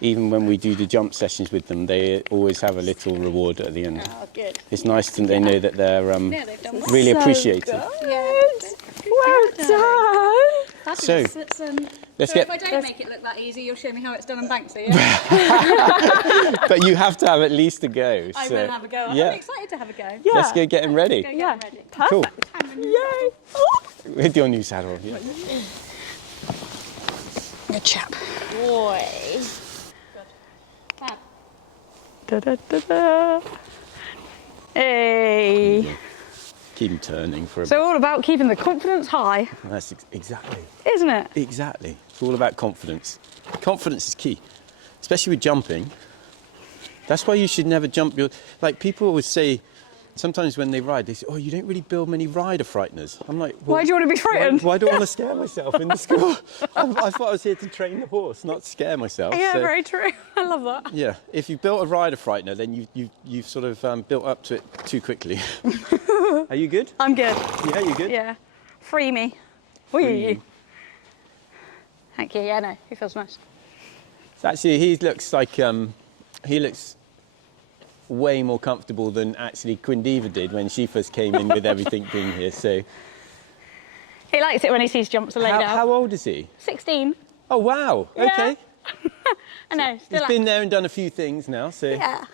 even when we do the jump sessions with them, they always have a little reward at the end. Oh, good. It's nice that they know that they're they've done well. really So appreciated. good. Well done. So let's So get. if I don't make it look that easy, you'll show me how it's done on Banksy, yeah? But you have to have at least a go. I so, will have a go. Yeah. I'm excited to have a go. Yeah. Let's go get him ready. Go Yeah. get ready. Cool. Yay. Oh. With your new saddle. Yeah. Good chap. Boy. Fab. Da, da, da, da. Hey. Keep him turning for a So all about keeping the confidence high, bit. That's exactly. isn't it? Exactly. It's all about confidence. Confidence is key, especially with jumping. That's why you should never jump like people always say, sometimes when they ride, they say, oh, you don't really build many rider frighteners. I'm like, well, Why do you want to be frightened? Why do I want to scare myself in the school? I thought I was here to train the horse, not scare myself. Yeah, So, very true. I love that. yeah, if you built a rider frightener, then you've sort of built up to it too quickly. Are you good? I'm good. Yeah, you good? Yeah. Free me. Free you. Thank you. Yeah, no, he feels nice. So actually, he looks like he looks way more comfortable than actually Quindiva did when she first came in with everything being here. So He likes it when he sees jumps are laid out. how old is he? 16. Oh, wow. Yeah. Okay. I know, still He's been there and done a few things now, so. Yeah.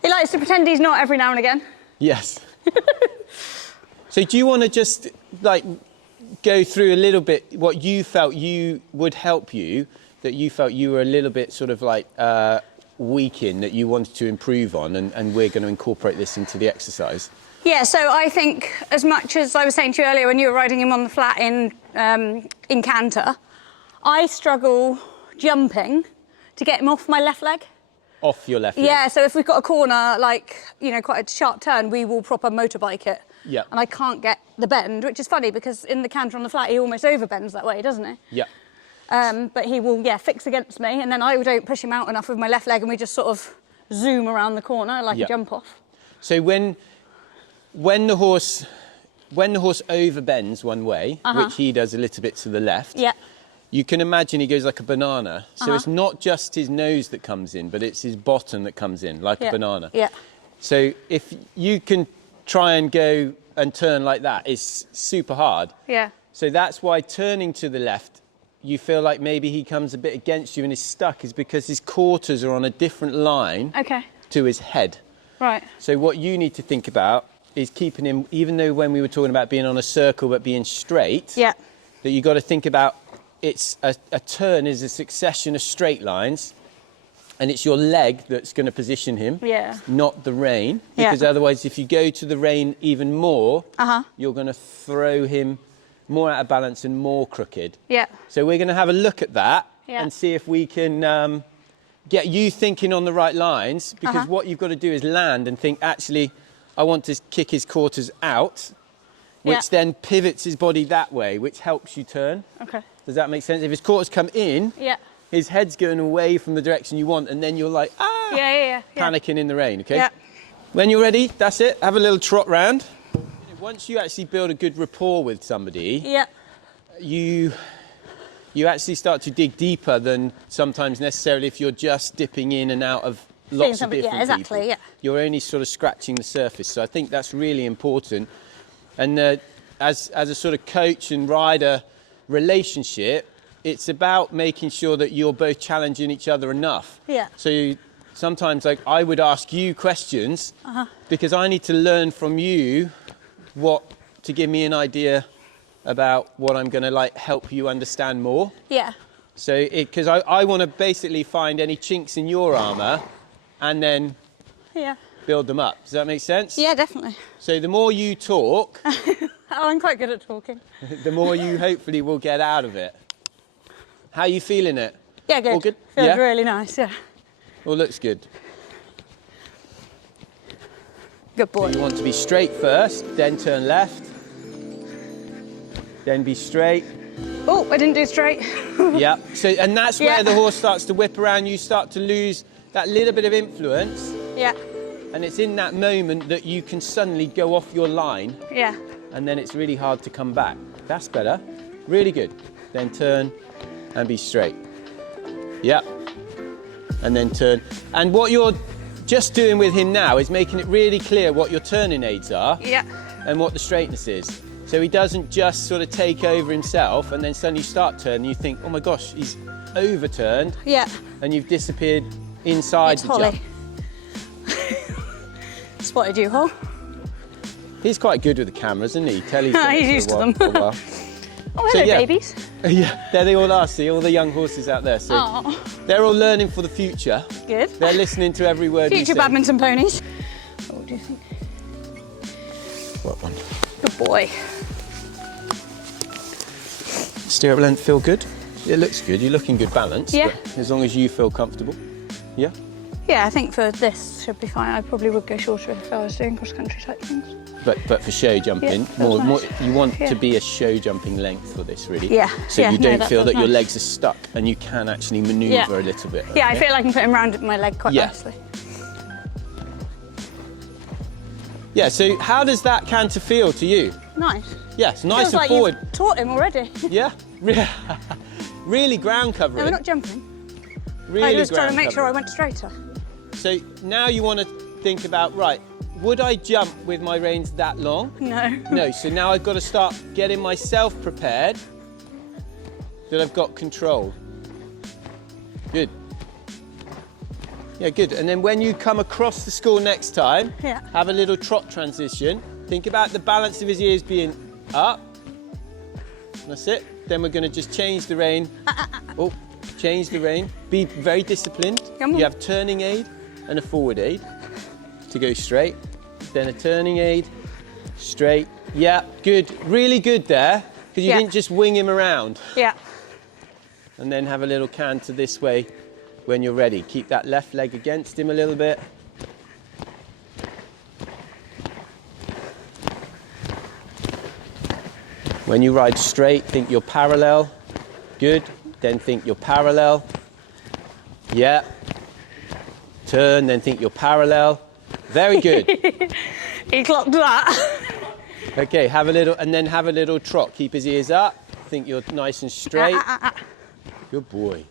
He likes to pretend he's not every now and again. Yes. So do you want to just, like, go through a little bit what you felt you would help you, that you felt you were a little bit sort of like weak in, that you wanted to improve on, and we're going to incorporate this into the exercise? Yeah, so I think as much as I was saying to you earlier when you were riding him on the flat in canter, I struggle jumping to get him off my left leg. Off your left leg? Yeah, so if we've got a corner, like, you know, quite a sharp turn, we will proper motorbike it. Yeah. And I can't get the bend, which is funny because in the canter on the flat, he almost overbends that way, doesn't he? Yeah. But he will, fix against me, and then I don't push him out enough with my left leg, and we just sort of zoom around the corner like a jump off. So when the horse overbends one way, which he does a little bit to the left, you can imagine he goes like a banana. So it's not just his nose that comes in, but it's his bottom that comes in, like a banana. Yeah. So if you can try and go and turn like that, it's super hard. Yeah. So that's why turning to the left, you feel like maybe he comes a bit against you and is stuck, is because his quarters are on a different line to his head. Right. So what you need to think about is keeping him, even though when we were talking about being on a circle but being straight, that you've got to think about it's a turn is a succession of straight lines, and it's your leg that's going to position him, not the rein, because otherwise if you go to the rein even more, you're going to throw him more out of balance and more crooked. Yeah. So we're going to have a look at that and see if we can get you thinking on the right lines, because what you've got to do is land and think, actually, I want to kick his quarters out, which then pivots his body that way, which helps you turn. Okay. Does that make sense? If his quarters come in, his head's going away from the direction you want, and then you're like, panicking in the rain, okay? Yeah. When you're ready, that's it. Have a little trot round. Once you actually build a good rapport with somebody, you actually start to dig deeper than sometimes necessarily if you're just dipping in and out of lots of different people. You're only sort of scratching the surface. So I think that's really important. And as a sort of coach and rider relationship, it's about making sure that you're both challenging each other enough. Yeah. So sometimes, like, I would ask you questions because I need to learn from you to give me an idea about what I'm going to, like, help you understand more. Yeah. So because I want to basically find any chinks in your armour and then build them up. Does that make sense? Yeah, definitely. So the more you talk... I'm quite good at talking. The more you hopefully will get out of it. How are you feeling it? Yeah, good. All good? Feels really nice, All looks good. Good boy. So you want to be straight first, then turn left, then be straight. Oh, I didn't do straight. Yeah, so, and that's where the horse starts to whip around, you start to lose that little bit of influence. Yeah. And it's in that moment that you can suddenly go off your line. Yeah. And then it's really hard to come back. That's better. Really good. Then turn and be straight. Yeah. And then turn. And what you're just doing with him now is making it really clear what your turning aids are. Yeah. And what the straightness is. So he doesn't just sort of take over himself and then suddenly start turning, you think, oh my gosh, he's overturned. Yeah. And you've disappeared inside the jump. Spotted you, Hol. He's quite good with the cameras, isn't he? Telly's he's used to them. Oh, hello, babies. Yeah, there they all are. See, all the young horses out there. So they're all learning for the future. Good. They're listening to every word we say. Future badminton ponies. What do you think? What one? Good boy. Stirrup length feel good? It looks good. You're looking good balance. Yeah. But as long as you feel comfortable. Yeah? Yeah, I think for this should be fine. I probably would go shorter if I was doing cross-country type things. But for show jumping, more you want to be a show jumping length for this, really. Yeah. So you don't feel that your legs are stuck and you can actually manoeuvre a little bit. Yeah, okay? I feel like I can put him around my leg quite nicely. Yeah, so how does that canter feel to you? Nice. Yes, nice and forward. You've taught him already. Yeah, really ground covering. No, we're not jumping. Really I was trying to make sure I went straighter. So now you want to think about, right, would I jump with my reins that long? No. No, so now I've got to start getting myself prepared that I've got control. Good. Yeah, good. And then when you come across the school next time, Yeah. have a little trot transition. Think about the balance of his ears being up. That's it. Then we're going to just change the rein. Oh, change the rein. Be very disciplined. Come on. You have turning aid and a forward aid to go straight. Then a turning aid, straight. Yeah, good. Really good there, because you Yeah. didn't just wing him around. Yeah. And then have a little canter this way when you're ready. Keep that left leg against him a little bit. When you ride straight, think you're parallel. Good. Then think you're parallel. Yeah. Turn, then think you're parallel. Very good. He clocked that. Okay, have a little, and then have a little trot. Keep his ears up. Think you're nice and straight. Good boy.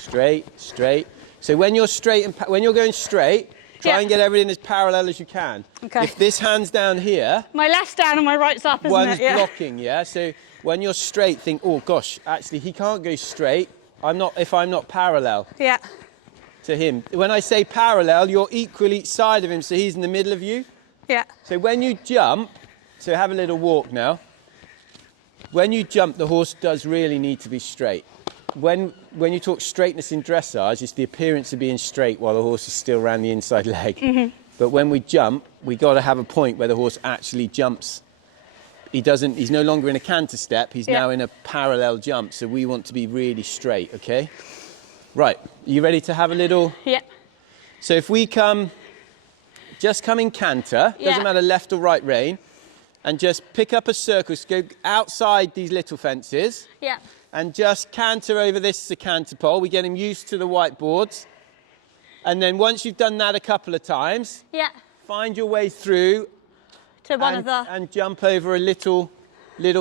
Straight, straight. So when you're straight and when you're going straight, try Yeah. and get everything as parallel as you can. Okay. If this hand's down here, My left's down and my right's up, isn't one's it? Yeah. blocking, yeah? So when you're straight, think, oh gosh, actually he can't go straight. If I'm not parallel Yeah. to him. When I say parallel, you're equal each side of him, so he's in the middle of you. Yeah. So when you jump, so have a little walk now. When you jump, the horse does really need to be straight. When you talk straightness in dressage, it's the appearance of being straight while the horse is still around the inside leg. Mm-hmm. But when we jump, we got to have a point where the horse actually jumps. He's no longer in a canter step, he's Yeah. now in a parallel jump. So we want to be really straight, okay? Right, are you ready to have a little? Yeah. So if we just come in canter, Yeah. doesn't matter left or right rein, and just pick up a circle, so go outside these little fences, Yeah. and just canter over this canter pole. We get him used to the whiteboards. And then once you've done that a couple of times, Yeah. find your way through To one of the. and jump over a little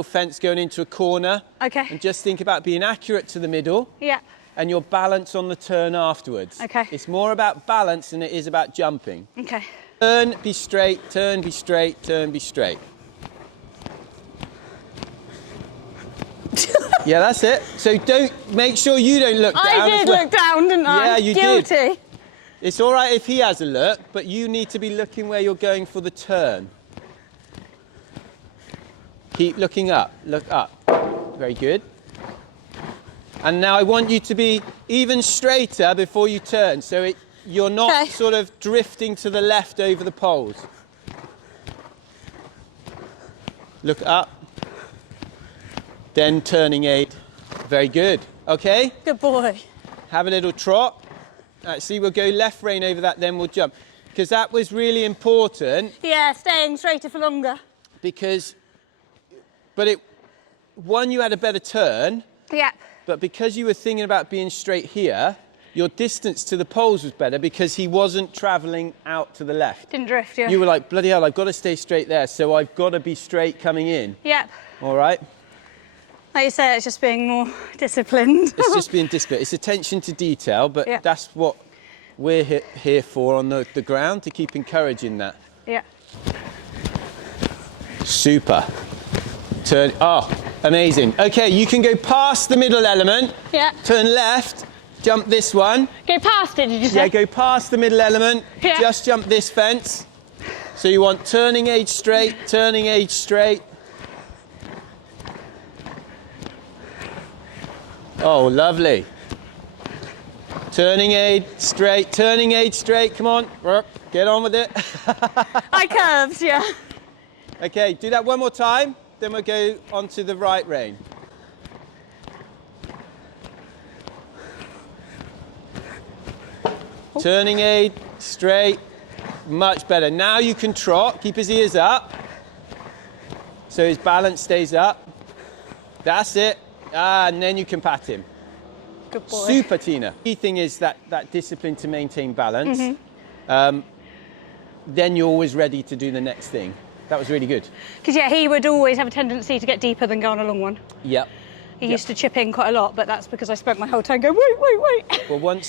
fence going into a corner. Okay. And just think about being accurate to the middle Yeah. and your balance on the turn afterwards. Okay. It's more about balance than it is about jumping. Okay. Turn, be straight, turn, be straight, turn, be straight. Yeah, that's it. So make sure you don't look down. I as did well. look down, didn't I? Yeah, you Guilty. did. It's all right if he has a look, but you need to be looking where you're going for the turn. Keep looking up, look up. Very good. And now I want you to be even straighter before you turn, so you're not Okay. sort of drifting to the left over the poles. Look up. Then turning aid. Very good. Okay? Good boy. Have a little trot. See, we'll go left rein over that, then we'll jump. Because that was really important, Yeah, staying straighter for longer. one, you had a better turn, Yeah. but because you were thinking about being straight here, your distance to the poles was better because he wasn't travelling out to the left. Didn't drift, yeah. You were like, bloody hell, I've got to stay straight there, so I've got to be straight coming in. Yep. All right? Like you say, it's just being more disciplined. It's just being disciplined. It's attention to detail, but Yeah. that's what we're here for on the ground, to keep encouraging that. Yeah. Super. Turn. Oh, amazing. Okay, you can go past the middle element. Yeah. Turn left. Jump this one. Go past it, did you say? Yeah, go past the middle element. Yeah. Just jump this fence. So you want turning edge straight, turning edge straight. Oh, lovely. Turning aid straight, turning aid straight. Come on, get on with it. I curved, yeah. Okay, do that one more time. Then we'll go onto the right rein. Turning aid straight, much better. Now you can trot. Keep his ears up, so his balance stays up. That's it. And then you can pat him. Good boy. Super, Tina. Key thing is that discipline to maintain balance. Then you're always ready to do the next thing. That was really good. Because, yeah, he would always have a tendency to get deeper than go on a long one. Yep. He used to chip in quite a lot, but that's because I spent my whole time going, wait. Well,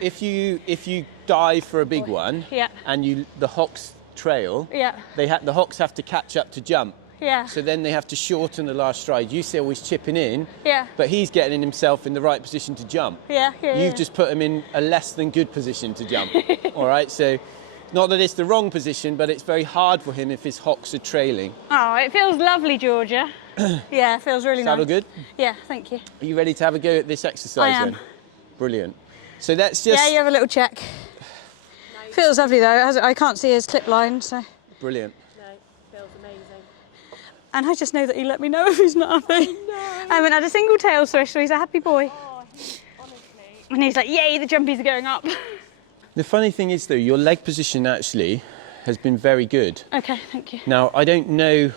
if you dive for a big one, Yeah. and the hocks trail, Yeah. the hocks have to catch up to jump. Yeah. So then they have to shorten the last stride. You see always chipping in, Yeah. but he's getting himself in the right position to jump. Yeah. You've just put him in a less than good position to jump. All right, so not that it's the wrong position, but it's very hard for him if his hocks are trailing. Oh, it feels lovely, Georgia. Yeah, it feels really nice. Saddle good? Yeah, thank you. Are you ready to have a go at this exercise I am. then? Brilliant. So let's just... Yeah, you have a little check. Feels lovely though. I can't see his clip line, so. Brilliant. No, feels amazing. And I just know that he'll let me know if he's not happy. I haven't had a single tail swish, so he's a happy boy. Oh, honestly. And he's like, yay, the jumpies are going up. The funny thing is though, your leg position actually has been very good. Okay, thank you. Now, I don't know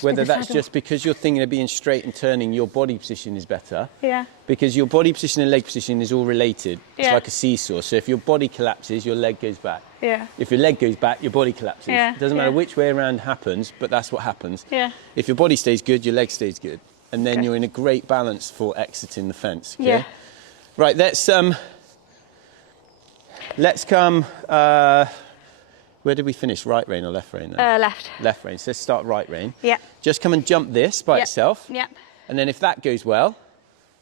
whether the that's saddle. just because you're thinking of being straight and turning, your body position is better. Yeah. Because your body position and leg position is all related. It's Yeah. like a seesaw. So if your body collapses, your leg goes back. Yeah. If your leg goes back, your body collapses. Yeah, It doesn't matter yeah. which way around happens, but that's what happens. Yeah. If your body stays good, your leg stays good. And then Okay. you're in a great balance for exiting the fence. Okay? Yeah. Right, let's come, where did we finish? Right rein or left rein then? Left. Left rein. So let's start right rein. Yeah. Just come and jump this by Yep. itself. Yep. And then if that goes well,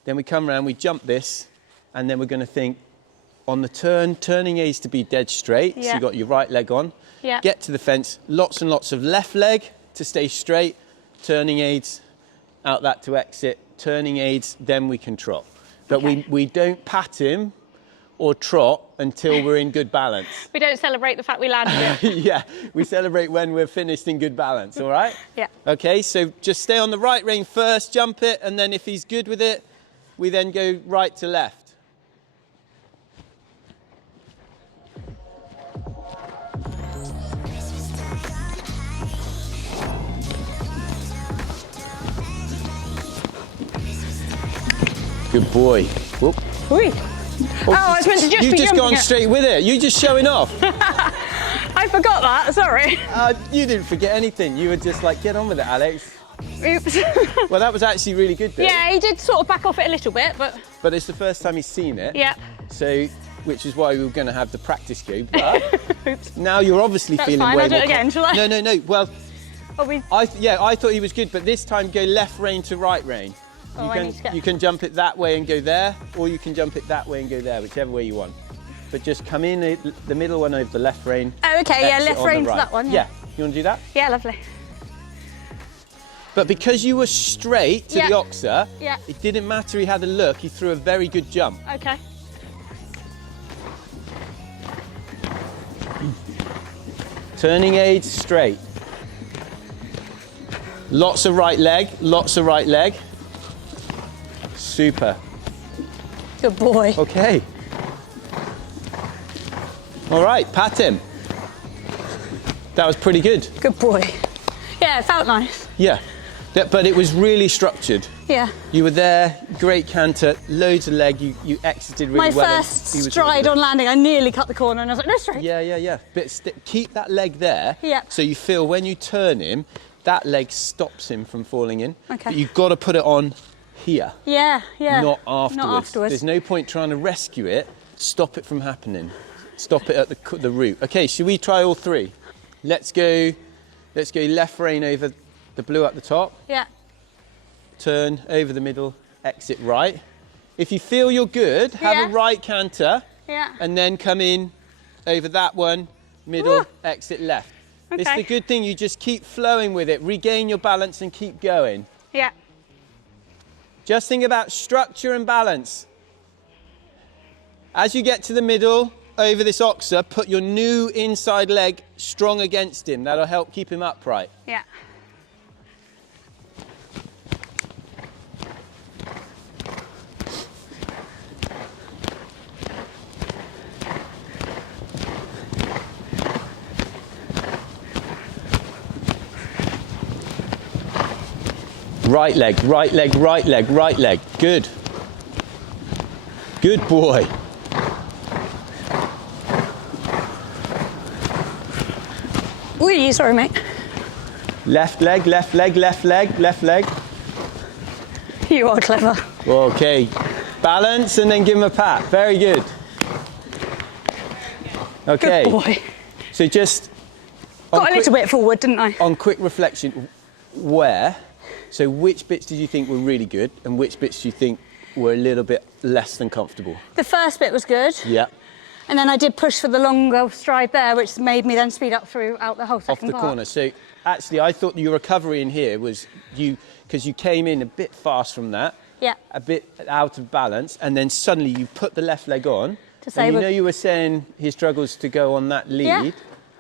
then we come around, we jump this, and then we're going to think on the turning aids to be dead straight. So Yeah. you've got your right leg on. Yeah. Get to the fence, lots and lots of left leg to stay straight, turning aids, out that to exit, turning aids, then we can trot. But Okay. we don't pat him or trot until we're in good balance. We don't celebrate the fact we landed it. Yeah, we celebrate when we're finished in good balance, all right? Yeah. Okay, so just stay on the right rein first, jump it, and then if he's good with it, we then go right to left. Good boy. Whoop. Ui. Oh, I was meant to just You've be just jumping gone it. straight with it. You're just showing off. I forgot that, sorry. You didn't forget anything. You were just like, get on with it, Alex. Oops. Well, that was actually really good, though. Yeah, he did sort of back off it a little bit, but But it's the first time he's seen it. yeah. So, which is why we were going to have the practice go. But now you're obviously That's feeling fine, way I'll do more it again, shall I? No. Well, Oh, we... I thought he was good, but this time go left rein to right rein. Oh, I need to get... You can jump it that way and go there, or you can jump it that way and go there, whichever way you want. But just come in the middle one over the left rein. Oh, okay, yeah, exit left on the rein to right. that one. Yeah, you want to do that? Yeah, lovely. But because you were straight to Yeah. the oxer, Yeah. it didn't matter he had a look, he threw a very good jump. Okay. Turning aids straight. Lots of right leg, lots of right leg. Super. Good boy. Okay. All right, pat him. That was pretty good. Good boy. Yeah, it felt nice. Yeah. But it was really structured. Yeah. You were there, great canter, loads of leg, you exited really My well. and first he was stride really on landing, I nearly cut the corner and I was like, no, straight. Yeah. But keep that leg there. Yeah. So you feel when you turn him, that leg stops him from falling in. Okay. But you've got to put it on here, Yeah. not afterwards. Not afterwards. There's no point trying to rescue it. Stop it from happening. Stop it at the root. Okay, should we try all three? Let's go left rein over the blue at the top. Yeah. Turn over the middle, exit right. If you feel you're good, have Yeah. a right canter. Yeah. And then come in over that one, middle, Woo. exit left. It's Okay. the good thing, you just keep flowing with it, regain your balance and keep going. Yeah. Just think about structure and balance. As you get to the middle, over this oxer, put your new inside leg strong against him. That'll help keep him upright. Yeah. Right leg, right leg, right leg, right leg. Good. Good boy. Ui, sorry, mate. Left leg, left leg, left leg, left leg. You are clever. Okay. Balance and then give him a pat. Very good. Okay. Good boy. So just Got a little bit forward, didn't I? on quick reflection, where, so which bits did you think were really good and which bits do you think were a little bit less than comfortable? The first bit was good. Yeah. And then I did push for the longer stride there, which made me then speed up throughout the whole second Off the part. corner. So actually, I thought your recovery in here was because you came in a bit fast from that, Yeah. a bit out of balance, and then suddenly you put the left leg on. And you know you were saying he struggles to go on that lead. Yeah.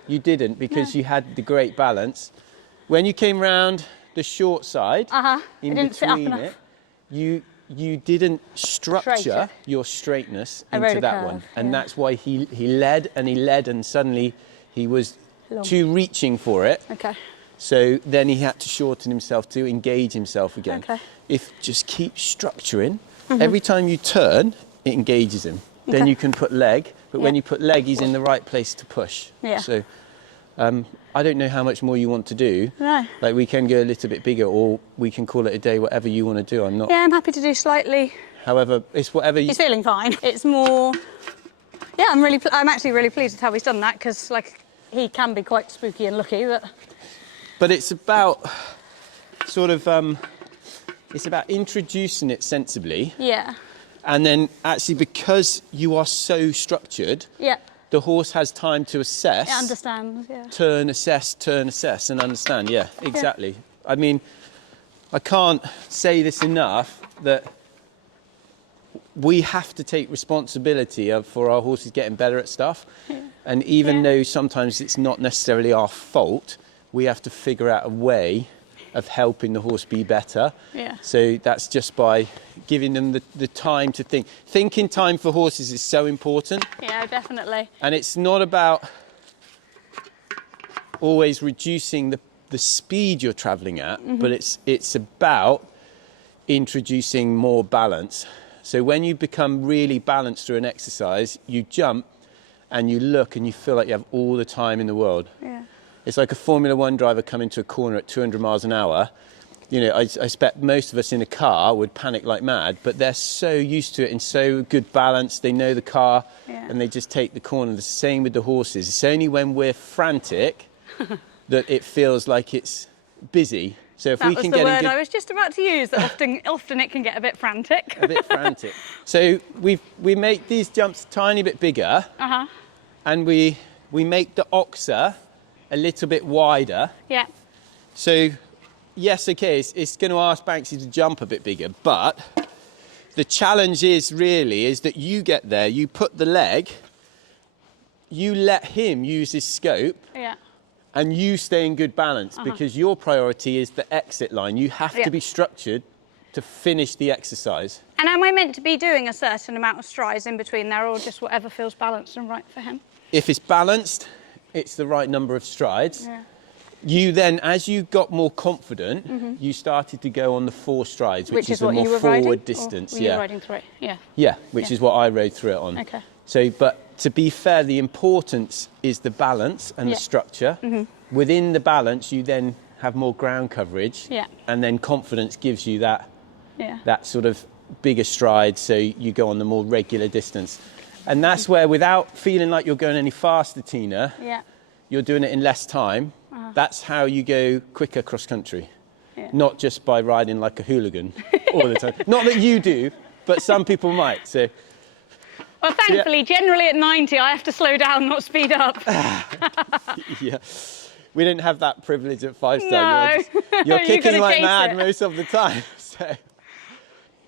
You didn't because you had the great balance. When you came round the short side, in didn't sit up between enough. it, you didn't structure Straight it. your straightness I rode into a that curve, one. And yeah. that's why he led and suddenly he was too reaching for it. Okay. So then he had to shorten himself to engage himself again. Okay. If just keep structuring, every time you turn, it engages him. Then you can put leg, but when you put leg, he's in the right place to push. Yeah. So I don't know how much more you want to do. No. Like we can go a little bit bigger or we can call it a day, whatever you want to do. I'm not, Yeah, I'm happy to do slightly. however, it's whatever you... He's feeling fine. It's more, yeah, I'm actually really pleased with how he's done that because like he can be quite spooky and lucky, But it's about sort of, it's about introducing it sensibly. yeah. And then actually because you are so structured, Yeah. the horse has time to assess. It understands, yeah. Turn, assess, and understand. Yeah, exactly. I mean, I can't say this enough that we have to take responsibility for our horses getting better at stuff. Yeah. And even though sometimes it's not necessarily our fault, we have to figure out a way of helping the horse be better. Yeah. So that's just by giving them the time to think. Thinking time for horses is so important. Yeah, definitely. And it's not about always reducing the speed you're travelling at, but it's about introducing more balance. So when you become really balanced through an exercise, you jump and you look and you feel like you have all the time in the world. Yeah. It's like a Formula One driver coming to a corner at 200 miles an hour. You know, I expect most of us in a car would panic like mad, but they're so used to it and so good balance. They know the car and they just take the corner. The same with the horses. It's only when we're frantic that it feels like it's busy. So if we can get That was the word I was just about to use, that often it can get a bit frantic. a bit frantic. So we make these jumps a tiny bit bigger and we make the oxer a little bit wider. Yeah. So, yes, okay, it's going to ask Banksy to jump a bit bigger, but the challenge is that you get there, you put the leg, you let him use his scope, and you stay in good balance because your priority is the exit line. You have to be structured to finish the exercise. And am I meant to be doing a certain amount of strides in between there or just whatever feels balanced and right for him? If it's balanced, it's the right number of strides. Yeah. You then, as you got more confident, you started to go on the 4 strides, which is the more forward distance. Were you riding through it? Yeah. Yeah, which is what I rode through it on. Okay. So, but to be fair, the importance is the balance and the structure. Within the balance, you then have more ground coverage. Yeah. And then confidence gives you that sort of bigger stride, so you go on the more regular distance. And that's where, without feeling like you're going any faster, Tina, you're doing it in less time. That's how you go quicker cross country. Not just by riding like a hooligan all the time. Not that you do, but some people might. So. Well, thankfully, generally at 90, I have to slow down, not speed up. Yeah. We didn't have that privilege at 5-star. No. You're kicking like chase mad it. most of the time. So.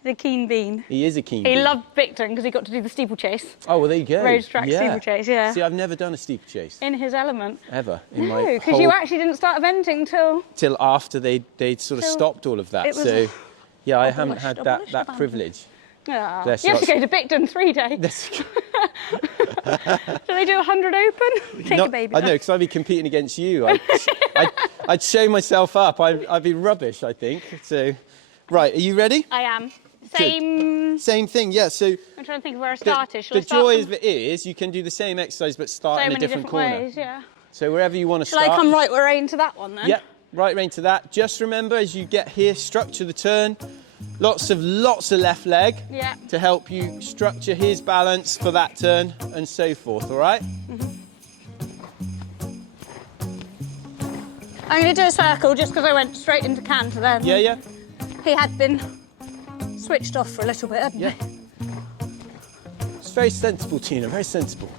The keen bean. He is a keen He bean. loved Bicton because he got to do the steeplechase. Oh, well, there you go. Road track steeplechase, yeah. See, I've never done a steeplechase. In his element. Ever. In No, my because you actually didn't start eventing till after they'd sort of stopped all of that. It was So, yeah, I haven't abolished, had abolished, that abandoned. privilege. Yeah. Bless You have to you. go to Bicton 3 days. Do they do 100 open? Take a baby. I know, because I'd be competing against you. I'd show myself up. I'd be rubbish, I think. So, right, are you ready? I am. Same thing, yeah. So I'm trying to think of where I started. the joy of it is you can do the same exercise but start so in a many different corner. ways, yeah. So wherever you want to Shall start. I come right rein to that one then? Yep, right rein to that. Just remember as you get here, structure the turn. Lots of left leg to help you structure his balance for that turn and so forth, all right? I'm going to do a circle just because I went straight into canter then. Yeah, yeah. He had been switched off for a little bit, hadn't Yeah. he? It's very sensible, Tina, very sensible.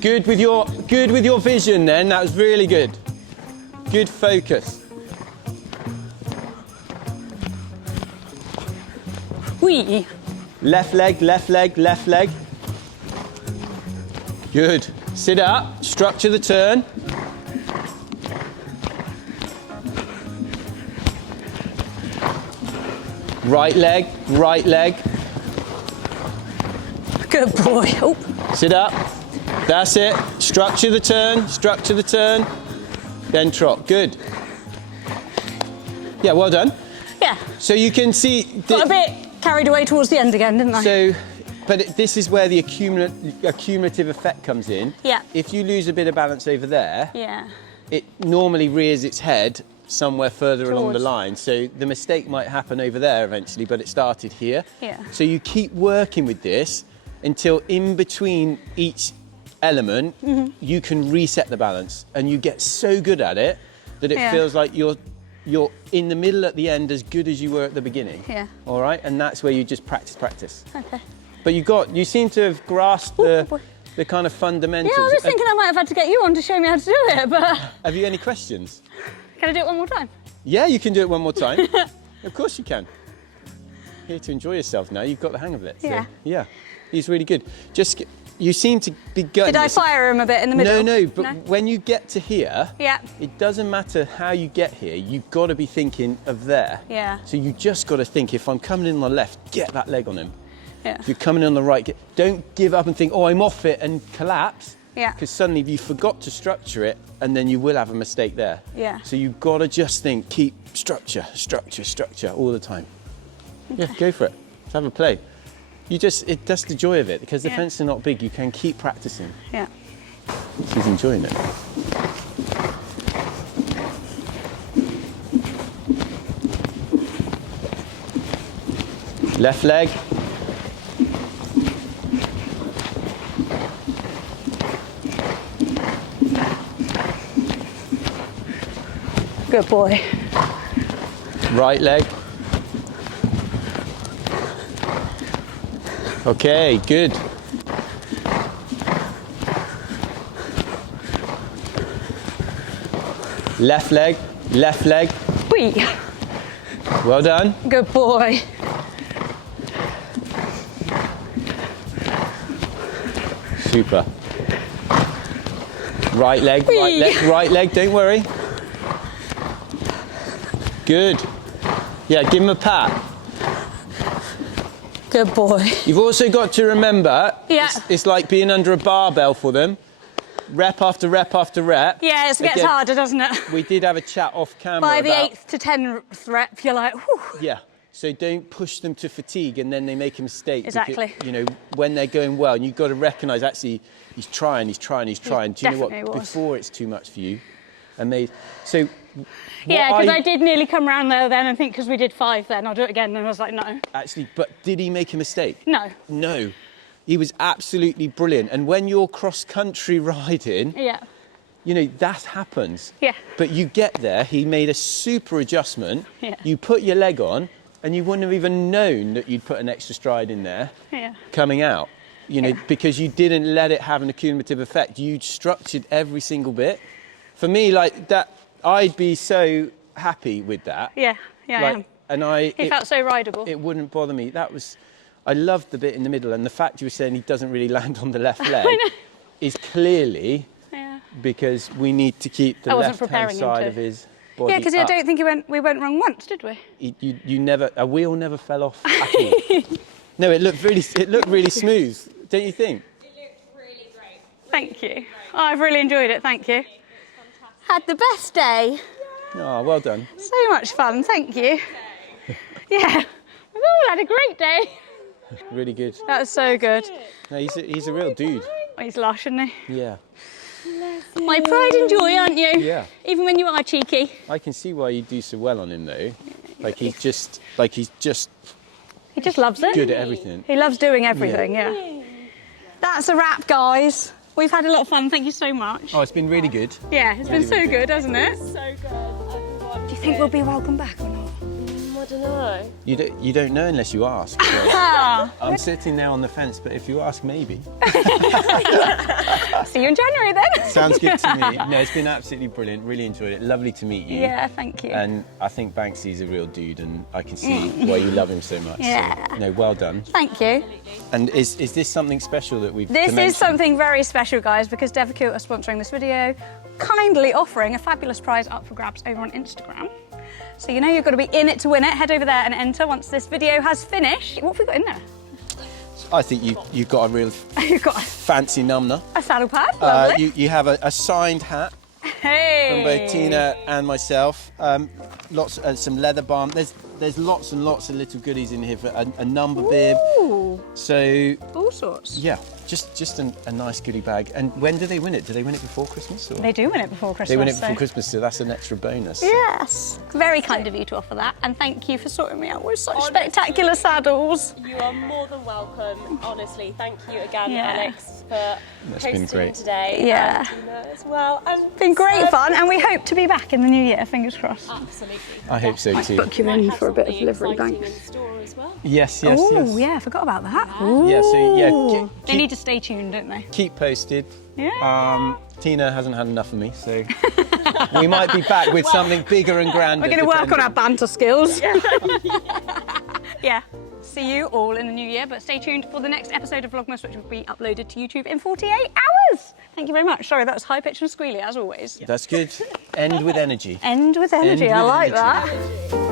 Good with your vision then, that was really good. Good focus. Wee. Left leg, left leg, left leg. Good. Sit up, structure the turn. Right leg, right leg. Good boy. Oh. Sit up. That's it. Structure the turn, structure the turn. Then trot. Good. Yeah, well done. Yeah. So you can see... Got a bit carried away towards the end again, didn't I? So, but this is where the accumulative effect comes in. Yeah. If you lose a bit of balance over there, Yeah. it normally rears its head somewhere further along the Towards. line. So the mistake might happen over there eventually, but it started here. Yeah. So you keep working with this until in between each element, you can reset the balance, and you get so good at it that it Yeah. feels like you're in the middle at the end as good as you were at the beginning. Yeah. All right, and that's where you just practice. Okay. But you seem to have grasped Ooh, boy. the kind of fundamentals. Yeah, I was thinking I might have had to get you on to show me how to do it, but Have you any questions? can I do it one more time? Yeah, you can do it one more time. Of course you can. Here to enjoy yourself now. You've got the hang of it. So, Yeah. yeah. He's really good. You seem to be gutting Did I this. fire him a bit in the middle? No, but when you get to here, Yeah. it doesn't matter how you get here. You've got to be thinking of there. Yeah. So you just got to think, if I'm coming in on the left, get that leg on him. Yeah. If you're coming in on the right, don't give up and think, oh, I'm off it, and collapse. Yeah. Because suddenly you forgot to structure it, and then you will have a mistake there. Yeah. So you've got to just think, keep structure all the time. Yeah, go for it. Let's have a play. That's the joy of it, because the Yeah. fences are not big. You can keep practicing. Yeah. She's enjoying it. Left leg. Good boy. Right leg. Okay, good. Left leg, left leg. Wee. Well done. Good boy. Super. Right leg, right Whee! leg, right leg, don't worry. Good. Yeah, give him a pat. Good boy. You've also got to remember, Yeah. it's like being under a barbell for them. Rep after rep after rep. Yeah, it gets Again, harder, doesn't it? We did have a chat off camera By the about... 8th to 10th rep, you're like, whew. Yeah. So don't push them to fatigue and then they make a mistake. Exactly. Because, you know, when they're going well, and you've got to recognise, actually, he's trying. Do you know what? definitely was. Before it's too much for you. So... Yeah, because I did nearly come round there then and think, because we did 5 then, I'll do it again. And I was like, no. Actually, but did he make a mistake? No. No. He was absolutely brilliant. And when you're cross-country riding, Yeah. you know, that happens. Yeah. But you get there, he made a super adjustment. Yeah. You put your leg on, and you wouldn't have even known that you'd put an extra stride in there Yeah. coming out. You know, Yeah. because you didn't let it have an accumulative effect. You structured every single bit. For me, like that, I'd be so happy with that. Yeah. Yeah, I am. And He felt so rideable. it wouldn't bother me. I loved the bit in the middle, and the fact you were saying he doesn't really land on the left leg is clearly Yeah. because we need to keep the I wasn't left-hand preparing him side to. of his body Yeah, because I up. don't think we went wrong once, did we? You never, a wheel never fell off at all. No, it looked really smooth, don't you think? Thank you. Oh, I've really enjoyed it, thank you. Had the best day. Oh, well done. So much fun, thank you. Yeah, we've all had a great day. Really good. That was so good. No, he's a real dude. Oh, he's lush, isn't he? Yeah. My pride and joy, aren't you? Yeah. Even when you are cheeky. I can see why you do so well on him though. He's just He just loves it. good at everything. He loves doing everything, yeah. That's a wrap, guys. we've had a lot of fun. Thank you so much. Oh, it's been really good. Yeah, it's been so good, hasn't it? So good. Do you think we'll be welcome back or not? I don't know. You don't know unless you ask. So. I'm sitting there on the fence, but if you ask, maybe. See you in January then. Sounds good to me. No, it's been absolutely brilliant. Really enjoyed it. Lovely to meet you. Yeah, thank you. And I think Banksy's a real dude, and I can see why you love him so much. Yeah. So, no, well done. Thank you. And is this something special that we've? This is something very special, guys, because Devoucoux are sponsoring this video, kindly offering a fabulous prize up for grabs over on Instagram. So you know you've got to be in it to win it. Head over there and enter once this video has finished. What have we got in there? I think you've got a real You've got fancy number. a saddle pad, lovely. You have a signed hat Hey! from both Tina and myself. Some leather balm. There's lots and lots of little goodies in here for a number bib. Ooh, So all sorts. yeah, just a nice goodie bag. And when do they win it? Do they win it before Christmas? Or? They do win it before Christmas. They win it before so- Christmas, so that's an extra bonus. Yes. Very kind of you to offer that, and thank you for sorting me out with such spectacular saddles. You are more than welcome. Honestly, thank you again, Yeah. Alex, for That's been hosting great. today. Yeah. And Tina as well. And It's been great fun, and we hope to be back in the new year. Fingers crossed. absolutely. I hope so too. Book you in for a bit of Something livery, exciting thanks. in store as well. Yes. Oh yeah, I forgot about that. Yeah, so yeah, They need to stay tuned, don't they? keep posted. Yeah. Tina hasn't had enough of me, so we might be back with something bigger and grander. We're going to work on our banter skills. Yeah. See you all in the new year, but stay tuned for the next episode of Vlogmas, which will be uploaded to YouTube in 48 hours. Thank you very much. Sorry, that was high pitched and squealy as always. That's good. End with energy. End with energy. End I with like energy. that.